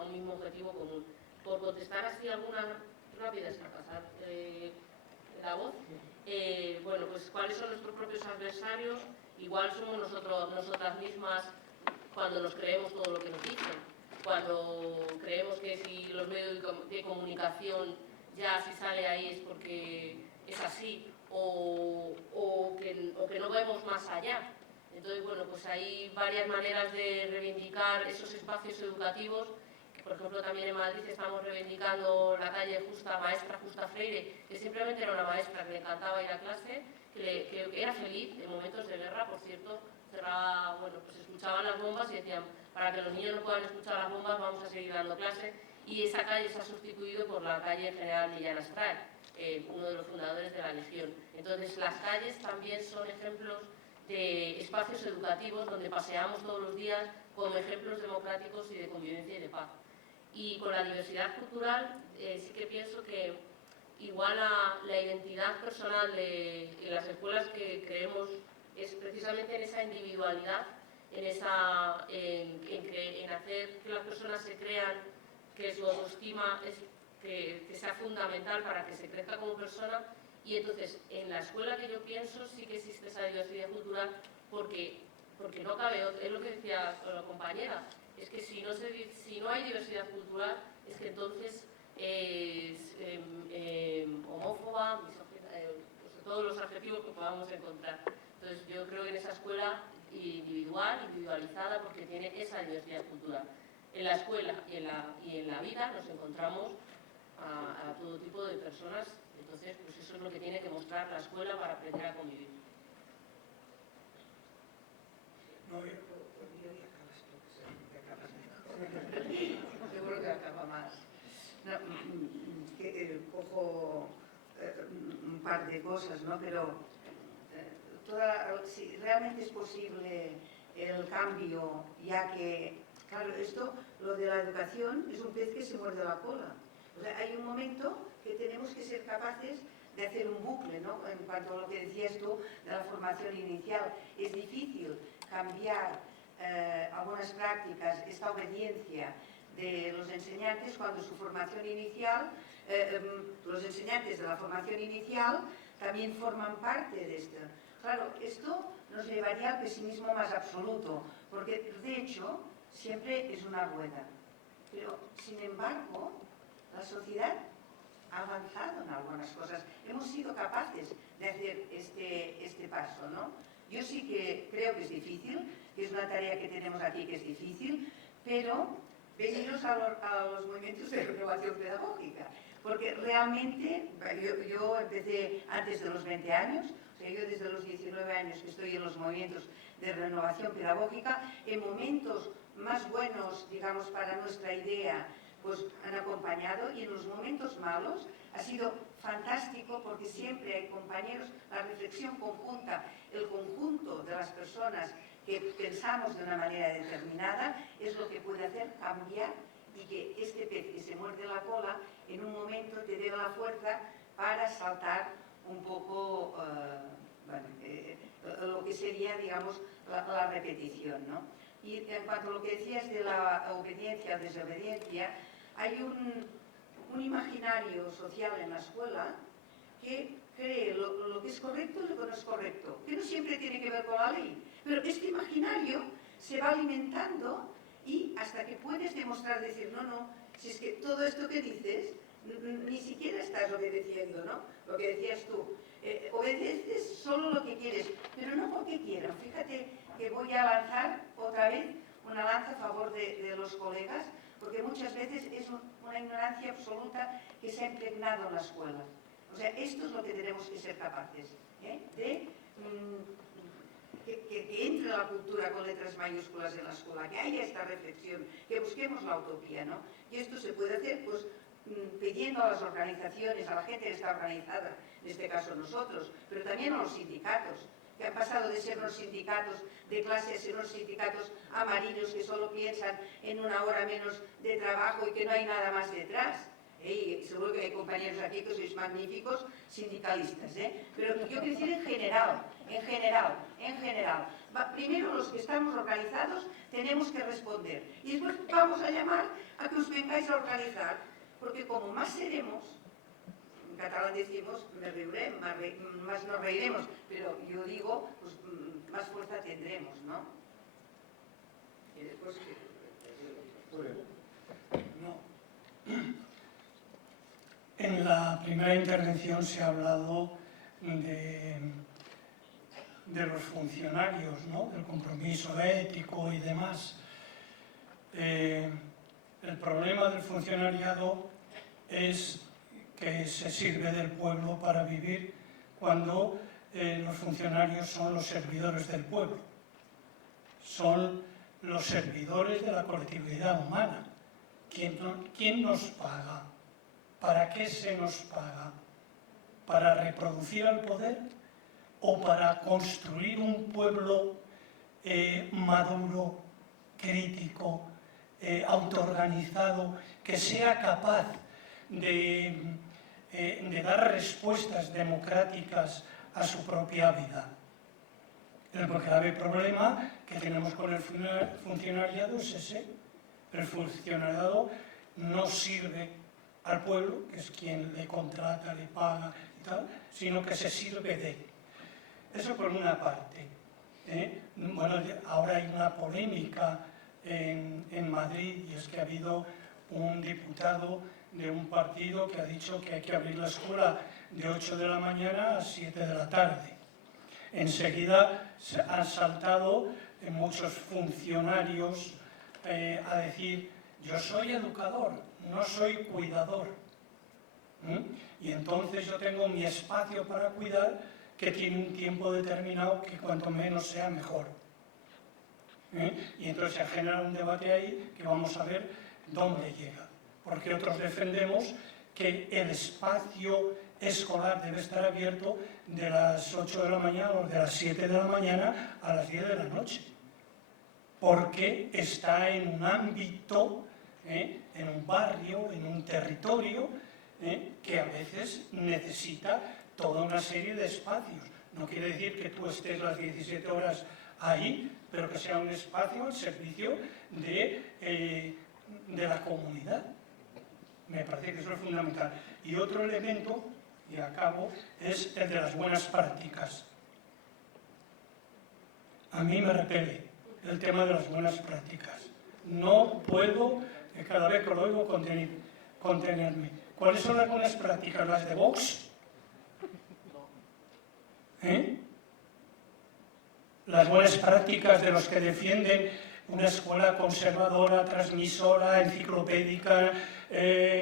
un mismo objetivo común. Por contestar así algunas rápidas a pasar la voz, bueno, pues cuáles son nuestros propios adversarios, igual somos nosotras mismas cuando nos creemos todo lo que nos dicen, cuando creemos que si los medios de comunicación ya si sale ahí es porque es así, o que no vemos más allá. Entonces, bueno, pues hay varias maneras de reivindicar esos espacios educativos. Por ejemplo, también en Madrid estamos reivindicando la calle Maestra Justa Freire, que simplemente era una maestra que le encantaba ir a clase, que era feliz en momentos de guerra, por cierto, cerraba, bueno, pues escuchaban las bombas y decían, para que los niños no puedan escuchar las bombas vamos a seguir dando clase, y esa calle se ha sustituido por la calle General Millán Astral, uno de los fundadores de la Legión. Entonces, las calles también son ejemplos de espacios educativos donde paseamos todos los días como ejemplos democráticos y de convivencia y de paz. Y con la diversidad cultural sí que pienso que igual la identidad personal de las escuelas que creemos es precisamente en esa individualidad, en hacer que las personas se crean que su autoestima que sea fundamental para que se crezca como persona. Y entonces, en la escuela que yo pienso sí que existe esa diversidad cultural porque no cabe, es lo que decía la compañera, es que si no hay diversidad cultural, es que entonces es homófoba, misógina, todos los adjetivos que podamos encontrar. Entonces, yo creo que en esa escuela individualizada, porque tiene esa diversidad cultural. En la escuela y en la vida nos encontramos a todo tipo de personas. Entonces, pues eso es lo que tiene que mostrar la escuela para aprender a convivir. Seguro que acaba más. No, cojo un par de cosas, ¿no? Pero si realmente es posible el cambio, ya que, claro, lo de la educación es un pez que se muerde la cola. O sea, hay un momento que tenemos que ser capaces de hacer un bucle, ¿no? En cuanto a lo que decías tú de la formación inicial, es difícil cambiar algunas prácticas, esta obediencia de los enseñantes cuando su formación inicial, los enseñantes de la formación inicial también forman parte de esto. Claro, esto nos llevaría al pesimismo más absoluto, porque de hecho siempre es una rueda. Pero, sin embargo, la sociedad ha avanzado en algunas cosas. Hemos sido capaces de hacer este paso, ¿no? Yo sí que creo que es difícil, que es una tarea que tenemos aquí que es difícil, pero veniros a los movimientos de renovación pedagógica. Porque realmente, yo empecé antes de los 20 años, o sea, yo desde los 19 años que estoy en los movimientos de renovación pedagógica, en momentos más buenos, digamos, para nuestra idea, pues han acompañado, y en los momentos malos ha sido fantástico porque siempre hay compañeros, la reflexión conjunta, el conjunto de las personas que pensamos de una manera determinada es lo que puede hacer cambiar y que este pez que se muerde la cola en un momento te dé la fuerza para saltar un poco lo que sería, digamos, la repetición, ¿no? Y en cuanto a lo que decías de la obediencia o desobediencia, hay un imaginario social en la escuela que cree lo que es correcto y lo que no es correcto, que no siempre tiene que ver con la ley, pero este imaginario se va alimentando y hasta que puedes demostrar, decir, no, si es que todo esto que dices, ni siquiera estás obedeciendo, ¿no? Lo que decías tú, obedeces solo lo que quieres, pero no porque quieran. Fíjate que voy a lanzar otra vez una lanza a favor de los colegas, porque muchas veces es una ignorancia absoluta que se ha impregnado en la escuela. O sea, esto es lo que tenemos que ser capaces, de que entre la cultura con letras mayúsculas en la escuela, que haya esta reflexión, que busquemos la utopía, ¿no? Y esto se puede hacer, pues, pidiendo a las organizaciones, a la gente que está organizada, en este caso nosotros, pero también a los sindicatos, que han pasado de ser unos sindicatos de clase a ser unos sindicatos amarillos que solo piensan en una hora menos de trabajo y que no hay nada más detrás. Y seguro que hay compañeros aquí que sois magníficos sindicalistas, pero yo quiero decir en general. Primero los que estamos organizados tenemos que responder y después vamos a llamar a que os vengáis a organizar, porque como más seremos, en catalán decimos, más nos reiremos, pero yo digo, pues más fuerza tendremos, ¿no? Y después En la primera intervención se ha hablado de los funcionarios, ¿no? Del compromiso ético y demás. El problema del funcionariado es que se sirve del pueblo para vivir cuando los funcionarios son los servidores del pueblo. Son los servidores de la colectividad humana. ¿Quién nos paga? ¿Para qué se nos paga? ¿Para reproducir al poder o para construir un pueblo maduro, crítico, autoorganizado, que sea capaz de dar respuestas democráticas a su propia vida? El grave problema que tenemos con el funcionariado es ese. El funcionariado no sirve al pueblo, que es quien le contrata, le paga y tal, sino que se sirve de él. Eso por una parte. Bueno, ahora hay una polémica en Madrid, y es que ha habido un diputado de un partido que ha dicho que hay que abrir la escuela de 8 de la mañana a 7 de la tarde. Enseguida han saltado muchos funcionarios a decir: yo soy educador, no soy cuidador. Y entonces yo tengo mi espacio para cuidar, que tiene un tiempo determinado, que cuanto menos sea mejor. Y entonces se genera un debate ahí que vamos a ver dónde llega. Porque otros defendemos que el espacio escolar debe estar abierto de las 8 de la mañana o de las 7 de la mañana a las 10 de la noche. Porque está en un ámbito, en un barrio, en un territorio, que a veces necesita toda una serie de espacios. No quiere decir que tú estés las 17 horas ahí, pero que sea un espacio al servicio de la comunidad. Me parece que eso es fundamental. Y otro elemento, y acabo, es el de las buenas prácticas. A mí me repele el tema de las buenas prácticas. No puedo, cada vez que lo oigo, contenerme. ¿Cuáles son las buenas prácticas? ¿Las de Vox? Las buenas prácticas de los que defienden una escuela conservadora, transmisora, enciclopédica,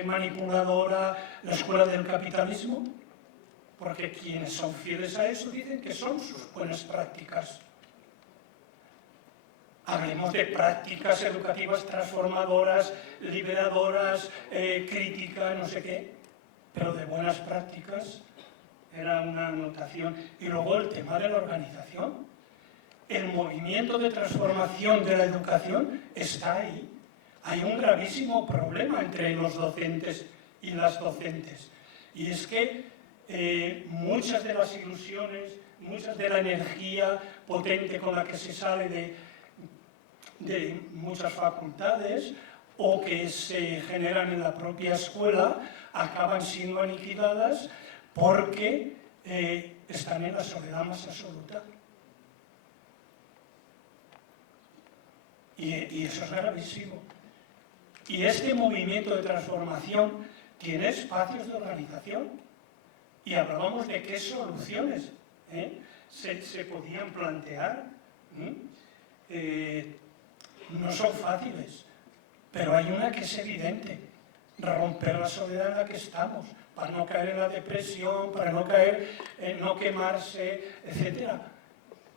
manipuladora, la escuela del capitalismo. Porque quienes son fieles a eso dicen que son sus buenas prácticas. Hablemos de prácticas educativas transformadoras, liberadoras, críticas, no sé qué, pero de buenas prácticas era una anotación. Y luego el tema de la organización. El movimiento de transformación de la educación está ahí. Hay un gravísimo problema entre los docentes y las docentes. Y es que muchas de las ilusiones, muchas de la energía potente con la que se sale de muchas facultades o que se generan en la propia escuela acaban siendo aniquiladas porque están en la soledad más absoluta. Y eso es gravísimo. Y este movimiento de transformación tiene espacios de organización. Y hablábamos de qué soluciones se podían plantear. No son fáciles, pero hay una que es evidente: romper la soledad en la que estamos, para no caer en la depresión, para no caer en no quemarse, etc.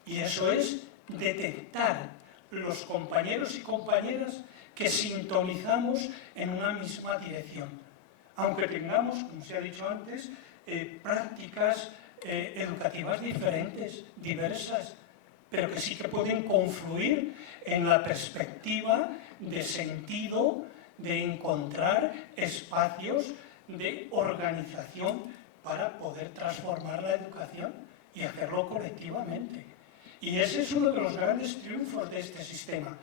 Y eso es detectar los compañeros y compañeras que sintonizamos en una misma dirección. Aunque tengamos, como se ha dicho antes, prácticas educativas diferentes, diversas, pero que sí que pueden confluir en la perspectiva de sentido, de encontrar espacios de organización para poder transformar la educación y hacerlo colectivamente. Y ese es uno de los grandes triunfos de este sistema.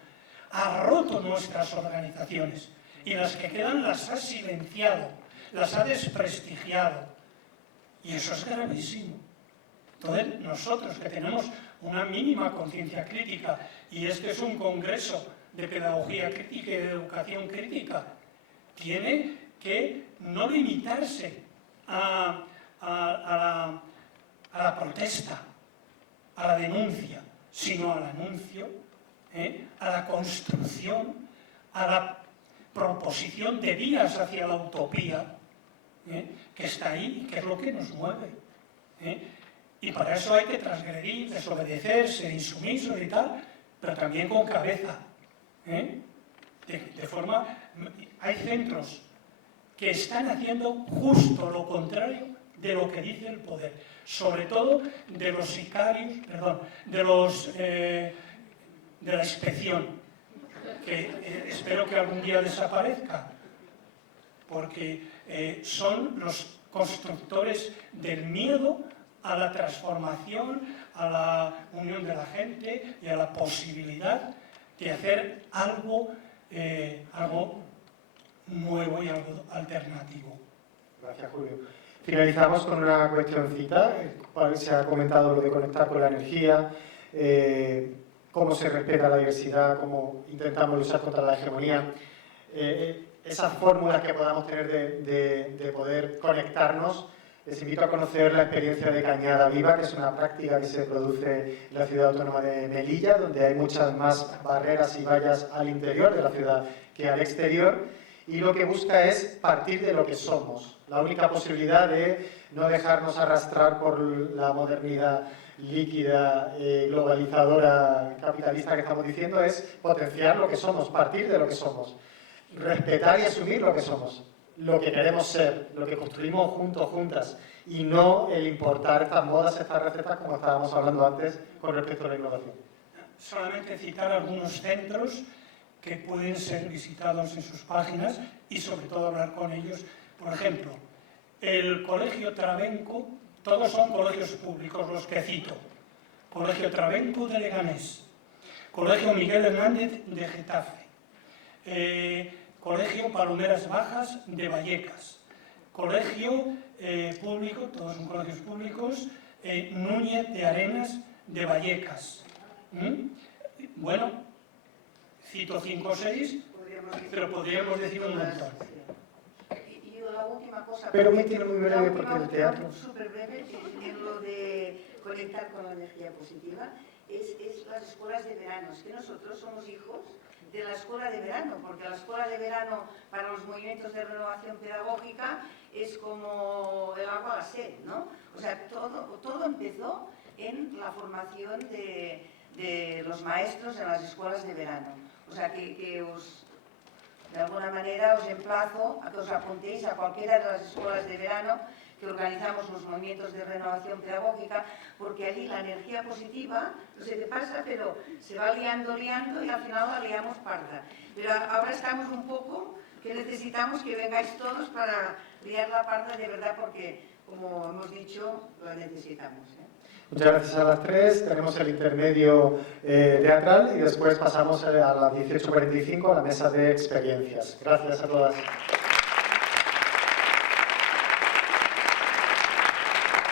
Ha roto nuestras organizaciones y las que quedan las ha silenciado, las ha desprestigiado. Y eso es gravísimo. Entonces, nosotros que tenemos una mínima conciencia crítica, y este es un congreso de pedagogía crítica y de educación crítica, tiene que no limitarse a la protesta, a la denuncia, sino al anuncio, a la construcción, a la proposición de vías hacia la utopía, que está ahí y que es lo que nos mueve. Y para eso hay que transgredir, desobedecer, ser insumisos y tal, pero también con cabeza. De forma... Hay centros que están haciendo justo lo contrario de lo que dice el poder, sobre todo de los sicarios, perdón, de la inspección, que espero que algún día desaparezca, porque son los constructores del miedo a la transformación, a la unión de la gente y a la posibilidad de hacer algo nuevo y algo alternativo. Gracias, Julio. Finalizamos con una cuestioncita. Se ha comentado lo de conectar con la energía, cómo se respeta la diversidad, cómo intentamos luchar contra la hegemonía. Esas fórmulas que podamos tener de poder conectarnos. Les invito a conocer la experiencia de Cañada Viva, que es una práctica que se produce en la ciudad autónoma de Melilla, donde hay muchas más barreras y vallas al interior de la ciudad que al exterior, y lo que busca es partir de lo que somos. La única posibilidad de no dejarnos arrastrar por la modernidad líquida, globalizadora, capitalista que estamos diciendo, es potenciar lo que somos, partir de lo que somos, respetar y asumir lo que somos, lo que queremos ser, lo que construimos juntos, juntas, y no el importar estas modas, estas recetas, como estábamos hablando antes con respecto a la innovación. Solamente citar algunos centros que pueden ser visitados en sus páginas y sobre todo hablar con ellos. Por ejemplo, el Colegio Trabenco, todos son colegios públicos los que cito. Colegio Trabenco de Leganés, Colegio Miguel Hernández de Getafe, Colegio Palomeras Bajas de Vallecas, Colegio Público, todos son colegios públicos, Núñez de Arenas de Vallecas. Bueno, cito 5 o 6, pero podríamos decir un montón. Y la última cosa... Pero me tiene muy breve porque el teatro... Súper breve, en lo de conectar con la energía positiva, es las escuelas de verano. Es que nosotros somos hijos de la escuela de verano, porque la escuela de verano para los movimientos de renovación pedagógica es como el agua a la sed, ¿no? O sea, todo empezó en la formación de los maestros en las escuelas de verano. O sea, que de alguna manera os emplazo a que os apuntéis a cualquiera de las escuelas de verano que organizamos los movimientos de renovación pedagógica, porque allí la energía positiva, no sé qué pasa, pero se va liando y al final la liamos parda. Pero ahora estamos un poco que necesitamos que vengáis todos para liar la parda de verdad, porque, como hemos dicho, la necesitamos. Muchas gracias a las tres. Tenemos el intermedio teatral y después pasamos a las 18:45 a la mesa de experiencias. Gracias a todas.